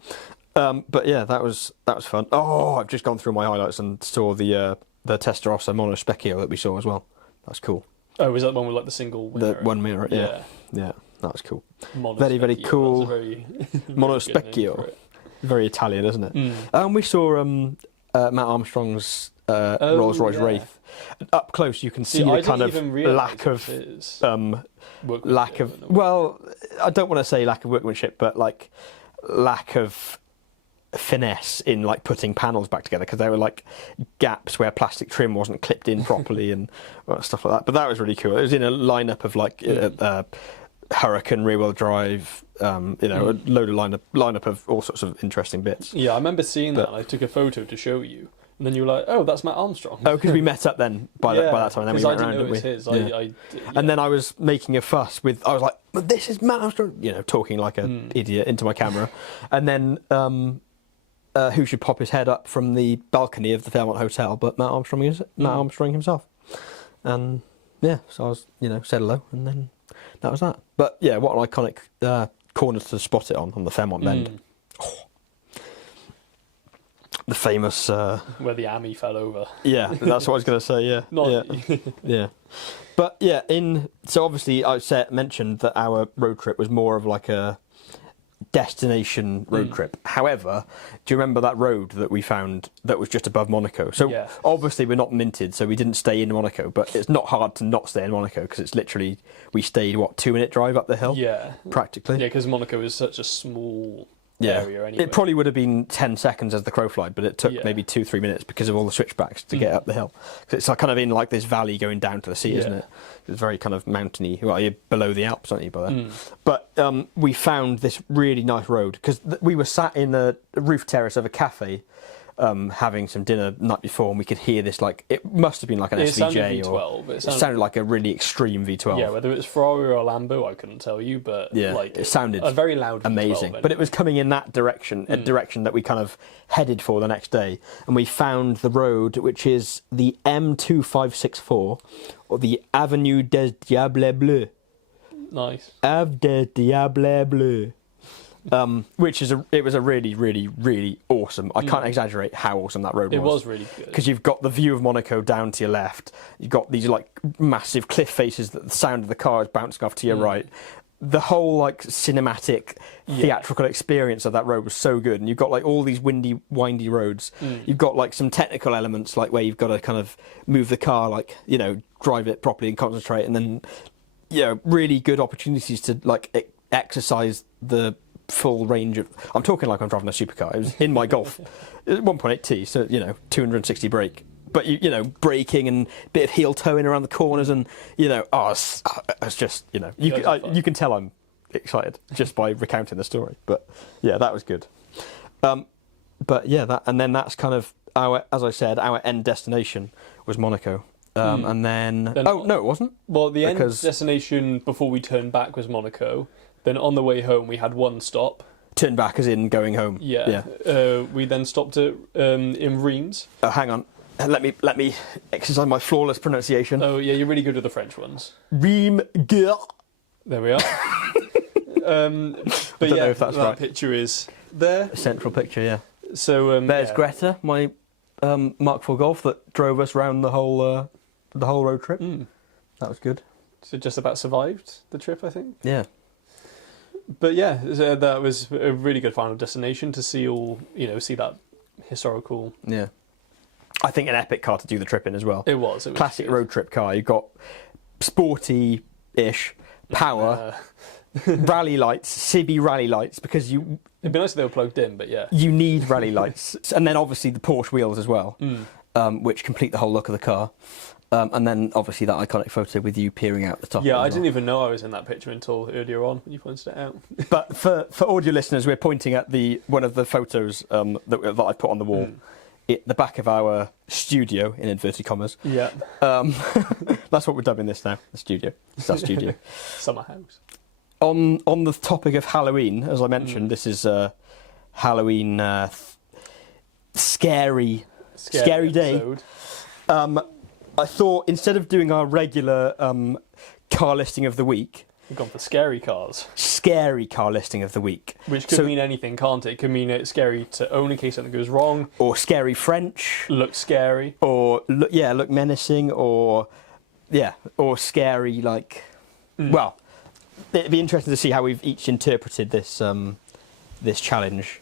But yeah, that was fun. Oh, I've just gone through my highlights and saw the Testarossa Mono Specchio that we saw as well. That's cool. Oh, was that the one with like the single mirror? The one mirror, yeah, that was cool. Mono very, very Specchio, cool. very Mono Specchio, very Italian, isn't it? And we saw Matt Armstrong's Rolls-Royce Wraith. Up close, you can see the kind of lack of well, I don't want to say lack of workmanship, but like lack of finesse in like putting panels back together, because there were like gaps where plastic trim wasn't clipped in properly and stuff like that. But that was really cool. It was in a lineup of like Hurricane rear-wheel drive, a load of lineup of all sorts of interesting bits. Yeah, I remember seeing that. And I took a photo to show you. And then you were like, "Oh, that's Matt Armstrong." Oh, because we met up then by that time. And then we went around, didn't we? His. And then I was making a fuss I was like, "But this is Matt Armstrong," talking like an idiot into my camera. And then who should pop his head up from the balcony of the Fairmont Hotel? But Matt Armstrong himself. And yeah, so I was, said hello, and then that was that. But yeah, what an iconic corner to spot it on the Fairmont Bend. Oh. The famous where the Ami fell over. Yeah, that's what I was going to say. Yeah, yeah. But yeah, so obviously I mentioned that our road trip was more of like a destination road trip. However, do you remember that road that we found that was just above Monaco? So obviously we're not minted, so we didn't stay in Monaco. But it's not hard to not stay in Monaco, because it's literally, we stayed 2-minute drive up the hill. Yeah, practically. Yeah, because Monaco is such a small area anyway. It probably would have been 10 seconds as the crow flied, but it took maybe 2-3 minutes because of all the switchbacks to get up the hill. Cause it's like kind of in like this valley going down to the sea, isn't it? It's very kind of mountainy. Well, you're below the Alps, aren't you, by there? But we found this really nice road, because we were sat in the roof terrace of a cafe having some dinner the night before, and we could hear this, like, it must have been like an SVJ, V12, it sounded like a really extreme V12. Yeah, whether it was Ferrari or Lambo, I couldn't tell you, but like it sounded a very loud amazing. anyway. But it was coming in that direction, a direction that we kind of headed for the next day, and we found the road, which is the M2564, or the Avenue des Diables Bleus. Nice. Ave des Diables Bleus. Which is it was a really, really, really awesome. I can't exaggerate how awesome that road was. It was really good, because you've got the view of Monaco down to your left. You've got these like massive cliff faces that the sound of the car is bouncing off to your right. The whole like cinematic, theatrical experience of that road was so good. And you've got like all these windy roads. You've got like some technical elements, like where you've got to kind of move the car, like drive it properly and concentrate, and then really good opportunities to like exercise the full range of. I'm talking like I'm driving a supercar. It was in my Golf, 1.8T, so 260 brake, but braking and a bit of heel toeing around the corners, and it's just you can tell I'm excited just by recounting the story. But yeah, that was good. But yeah, that's kind of as I said, our end destination was Monaco. And then no, it wasn't. Well, the end destination before we turned back was Monaco. Then on the way home, we had one stop. Turn back as in going home. Yeah. We then stopped at in Reims. Oh, hang on. Let me exercise my flawless pronunciation. Oh yeah, you're really good with the French ones. Reims. There we are. But I don't know if that's that right. picture is there. A central picture, yeah. So there's Greta, my Mark IV Golf that drove us round the whole road trip. That was good. So just about survived the trip, I think. Yeah. But yeah, so that was a really good final destination to see see that historical. Yeah. I think an epic car to do the trip in as well. It was classic good. road trip car. You've got sporty-ish power, rally lights, CB rally lights, because it'd be nice if they were plugged in, but yeah. You need rally lights. And then obviously the Porsche wheels as well, which complete the whole look of the car. And then obviously that iconic photo with you peering out the top. Yeah, as I well. didn't even know I was in that picture until earlier on when you pointed it out. But for audio listeners, we're pointing at one of the photos that I put on the wall. The back of our studio, in inverted commas. Yeah. That's what we're dubbing this now, the studio. It's our studio. Summer house. On the topic of Halloween, as I mentioned, this is Halloween scary day. Episode. I thought instead of doing our regular car listing of the week, We've gone for scary cars. scary car listing of the week. Which could mean anything, can't it? It could mean it's scary to own in case something goes wrong. Or scary French. Look scary. Or, look menacing. Or scary, like... Well, it'd be interesting to see how we've each interpreted this this challenge.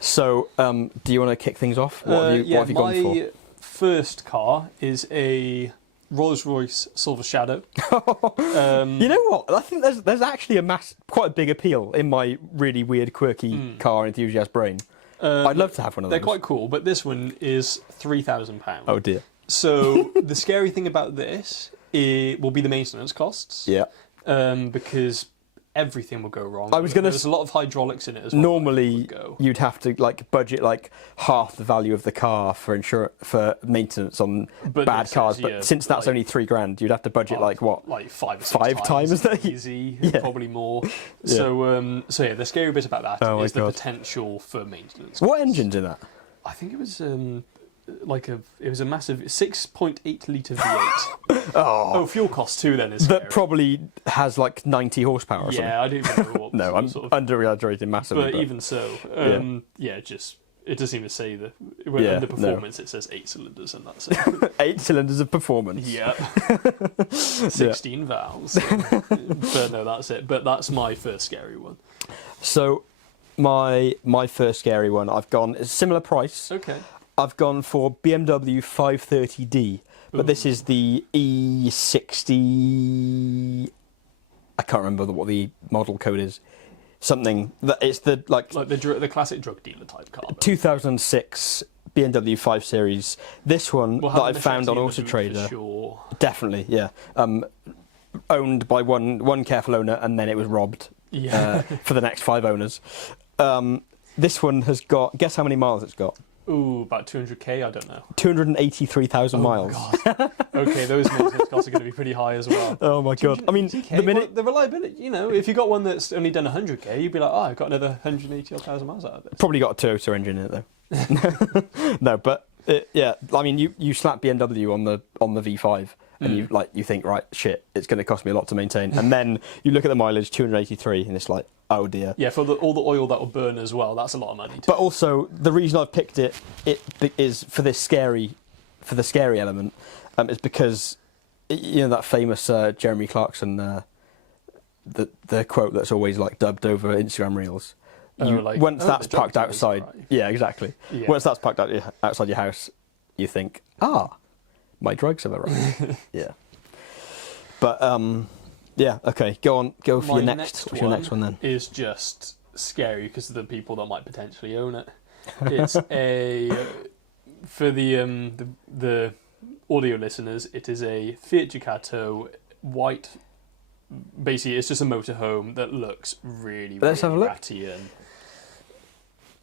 So, do you want to kick things off? What have you gone for? My first car is a Rolls-Royce Silver Shadow. You know what? I think there's actually quite a big appeal in my really weird, quirky car enthusiast brain. I'd love to have one of those. They're quite cool, but this one is £3,000. Oh dear. So the scary thing about this will be the maintenance costs. Yeah. Because everything will go wrong. I was gonna There's a lot of hydraulics in it as well. Normally, you'd have to budget half the value of the car for maintenance on bad cars. But since that's only £3,000, you'd have to budget five times that? easy, Yeah. Probably more. Yeah. So the scary bit about that is the God. potential for maintenance. What engine's in that? I think it was a massive 6.8 litre V8. Oh, Fuel costs too. Then is scary. that probably has 90 horsepower or something. Yeah, I don't even know what. No, I'm under-exaggerating massively. But even so, it doesn't even say that. Under performance, it says 8 cylinders, and that's it. 8 cylinders of performance. Yeah. 16 valves. But no, that's it. But that's my first scary one. So, my first scary one, I've gone a similar price. Okay. I've gone for BMW 530D, but this is the E60. I can't remember what the model code is. Something that it's the the classic drug dealer type car. 2006 BMW 5 Series. This one that I found on Auto Trader. Sure. Definitely, yeah. Owned by one careful owner, and then it was robbed. Yeah. For the next 5 owners. This one has got. Guess how many miles it's got? Ooh, about 200k, I don't know. 283,000 miles. God. Okay, those maintenance costs are going to be pretty high as well. Oh my god. I mean, the minute... the reliability, if you got one that's only done 100k, you'd be like, I've got another 180,000 miles out of it. Probably got a Toyota engine in it, though. No, but, I mean, you slap BMW on the V5, and you think, right, shit, it's going to cost me a lot to maintain. And then you look at the mileage, 283, and it's like, oh dear. Yeah, for all the oil that will burn as well, that's a lot of money. But also, the reason I've picked it is for the scary element, is because, that famous Jeremy Clarkson, the quote that's always dubbed over Instagram reels. Once that's parked outside, yeah, exactly. Yeah. Once that's parked outside your house, you think, my drugs have arrived. Yeah. But yeah, okay. Go for your next. What's your next one then? Is just scary because of the people that might potentially own it. It's for the audio listeners. It is a Fiat Ducato white. Basically, it's just a motorhome that looks really, Let's have a look. ratty and.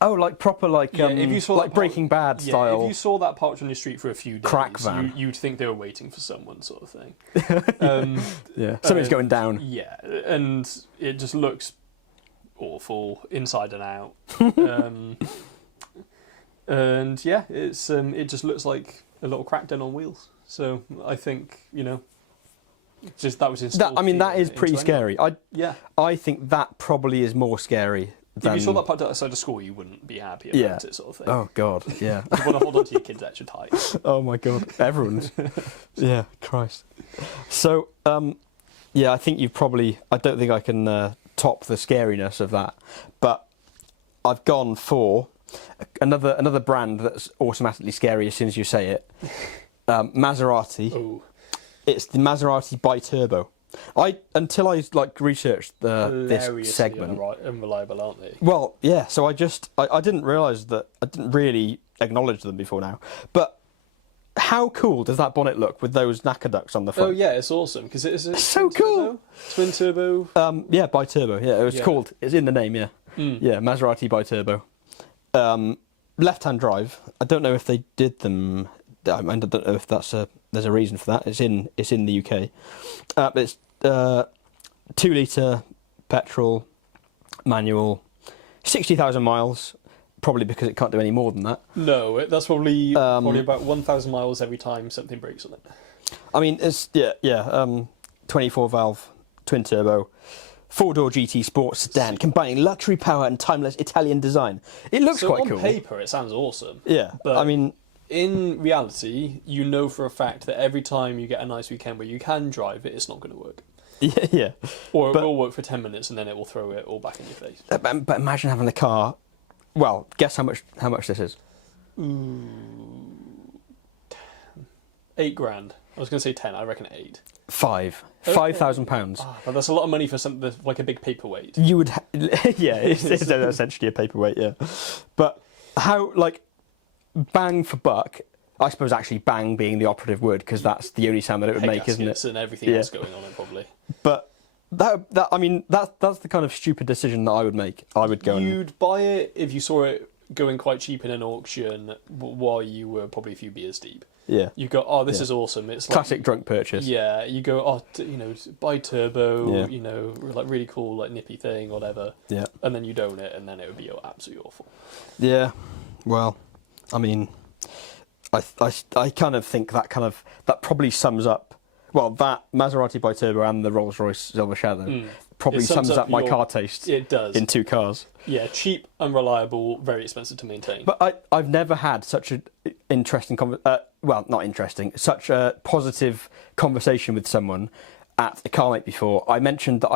Oh, proper if you saw Breaking Bad style. If you saw that parked on your street for a few days, crack van, you'd think they were waiting for someone, sort of thing. Yeah, something's going down. Yeah, and it just looks awful inside and out. And yeah, it just looks like a little crack done on wheels. So I think that was installed. That is pretty scary. I think that probably is more scary. If you saw that parked outside of school, you wouldn't be happy about it, sort of thing. Oh god, yeah. You want to hold on to your kids extra tight. Oh my god, everyone's. Yeah, Christ. So, I think you've probably. I don't think I can top the scariness of that, but I've gone for another brand that's automatically scary as soon as you say it. Maserati. Oh. It's the Maserati Biturbo. Until I researched this segment. Unreliable, aren't they? Well, yeah. So I didn't realise that I didn't really acknowledge them before now. But how cool does that bonnet look with those knacker ducts on the front? Oh yeah, it's awesome because it's so cool. Twin turbo. Yeah, bi-turbo. Yeah, Yeah. called. It's in the name. Yeah, yeah, Maserati bi-turbo. Left-hand drive. I don't know if they did them. I don't know if there's a reason for that. It's in the UK. It's 2-litre petrol, manual, 60,000 miles. Probably because it can't do any more than that. No, that's probably about 1,000 miles every time something breaks on it. I mean, it's 24 valve twin turbo, 4-door GT Sport sedan, combining luxury power and timeless Italian design. It looks quite cool. On paper, it sounds awesome. Yeah, but I mean, in reality, you know for a fact that every time you get a nice weekend where you can drive it, it's not going to work. Yeah. Or it will work for 10 minutes and then it will throw it all back in your face. But imagine having a car. Well, guess how much this is? Ooh, 8 grand. I was going to say 10. I reckon 8. £5,000. But that's a lot of money for something like a big paperweight. You would, yeah, it's essentially a paperweight, yeah. But how, like, bang for buck? I suppose actually bang being the operative word because that's the only sound that it would make, isn't it? And everything else going on it probably. But that's the kind of stupid decision that I would make. I would go. You'd buy it if you saw it going quite cheap in an auction while you were probably a few beers deep. Yeah. You go, oh, this is awesome. It's classic drunk purchase. Yeah. You go, oh, buy turbo. Yeah. Like really cool, like nippy thing, whatever. Yeah. And then you don't it, and then it would be absolutely awful. Yeah. Well, I mean, I kind of think that probably sums up. Well, that Maserati bi-turbo and the Rolls-Royce Silver Shadow probably sums up my car taste. It does. In two cars. Yeah, cheap, unreliable, very expensive to maintain. But I've never had such an interesting such a positive conversation with someone at a car meet before. I mentioned that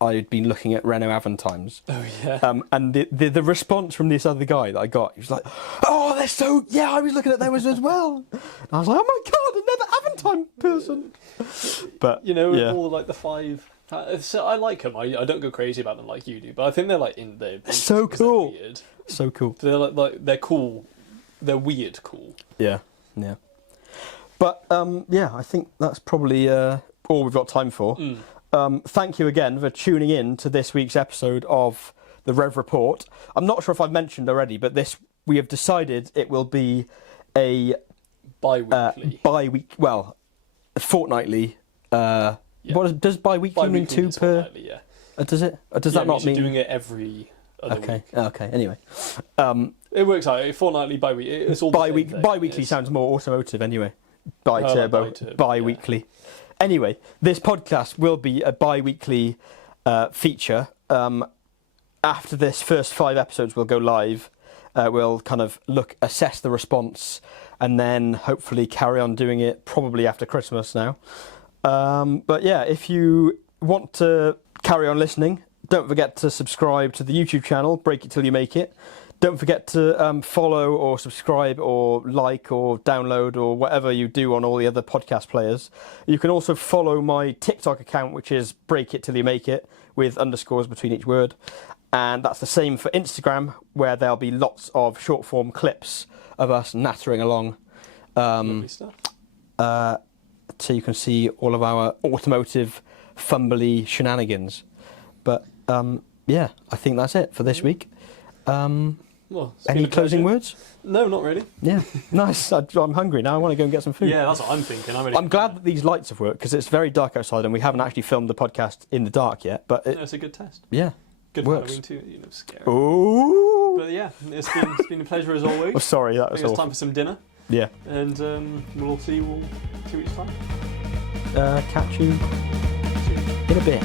I'd been looking at Renault Avantimes. Oh yeah. And the response from this other guy that I got, he was like, "Oh, they're so yeah, I was looking at those as well." And I was like, "Oh my god, another Avantime person." But all like the 5. So I like them. I don't go crazy about them like you do, but I think they're like they're so cool. They're weird. So cool. They're like they're cool. They're weird cool. Yeah. But I think that's probably all we've got time for. Thank you again for tuning in to this week's episode of the REV Report. I'm not sure if I've mentioned already, but we have decided it will be a bi-weekly. Fortnightly. What does bi-weekly mean? 2 per? Yeah. Does it? Or does that not mean doing it every other week? Okay. Anyway, it works out. Fortnightly, bi-weekly. It's all bi-weekly sounds more automotive anyway. Bi-turbo, bi-weekly. Yeah. Anyway, this podcast will be a bi-weekly feature. After this first 5 episodes will go live, we'll kind of assess the response, and then hopefully carry on doing it probably after Christmas now. But yeah, if you want to carry on listening, don't forget to subscribe to the YouTube channel, Break It Till You Make It. Don't forget to follow or subscribe or like or download or whatever you do on all the other podcast players. You can also follow my TikTok account, which is Break It Till You Make It, with underscores between each word. And that's the same for Instagram, where there'll be lots of short form clips of us nattering along. Lovely stuff. So you can see all of our automotive fumbly shenanigans. But I think that's it for this week. Any closing words? No, not really. Yeah, nice. I'm hungry now. I want to go and get some food. Yeah, that's what I'm thinking. I'm glad that these lights have worked because it's very dark outside and we haven't actually filmed the podcast in the dark yet. But it's a good test. Yeah, good works. Halloween too. Scary. Ooh. But yeah, it's been a pleasure as always. Oh, sorry, that was awful. It's time for some dinner. Yeah. And we'll see you 2 weeks time. Catch you in a bit.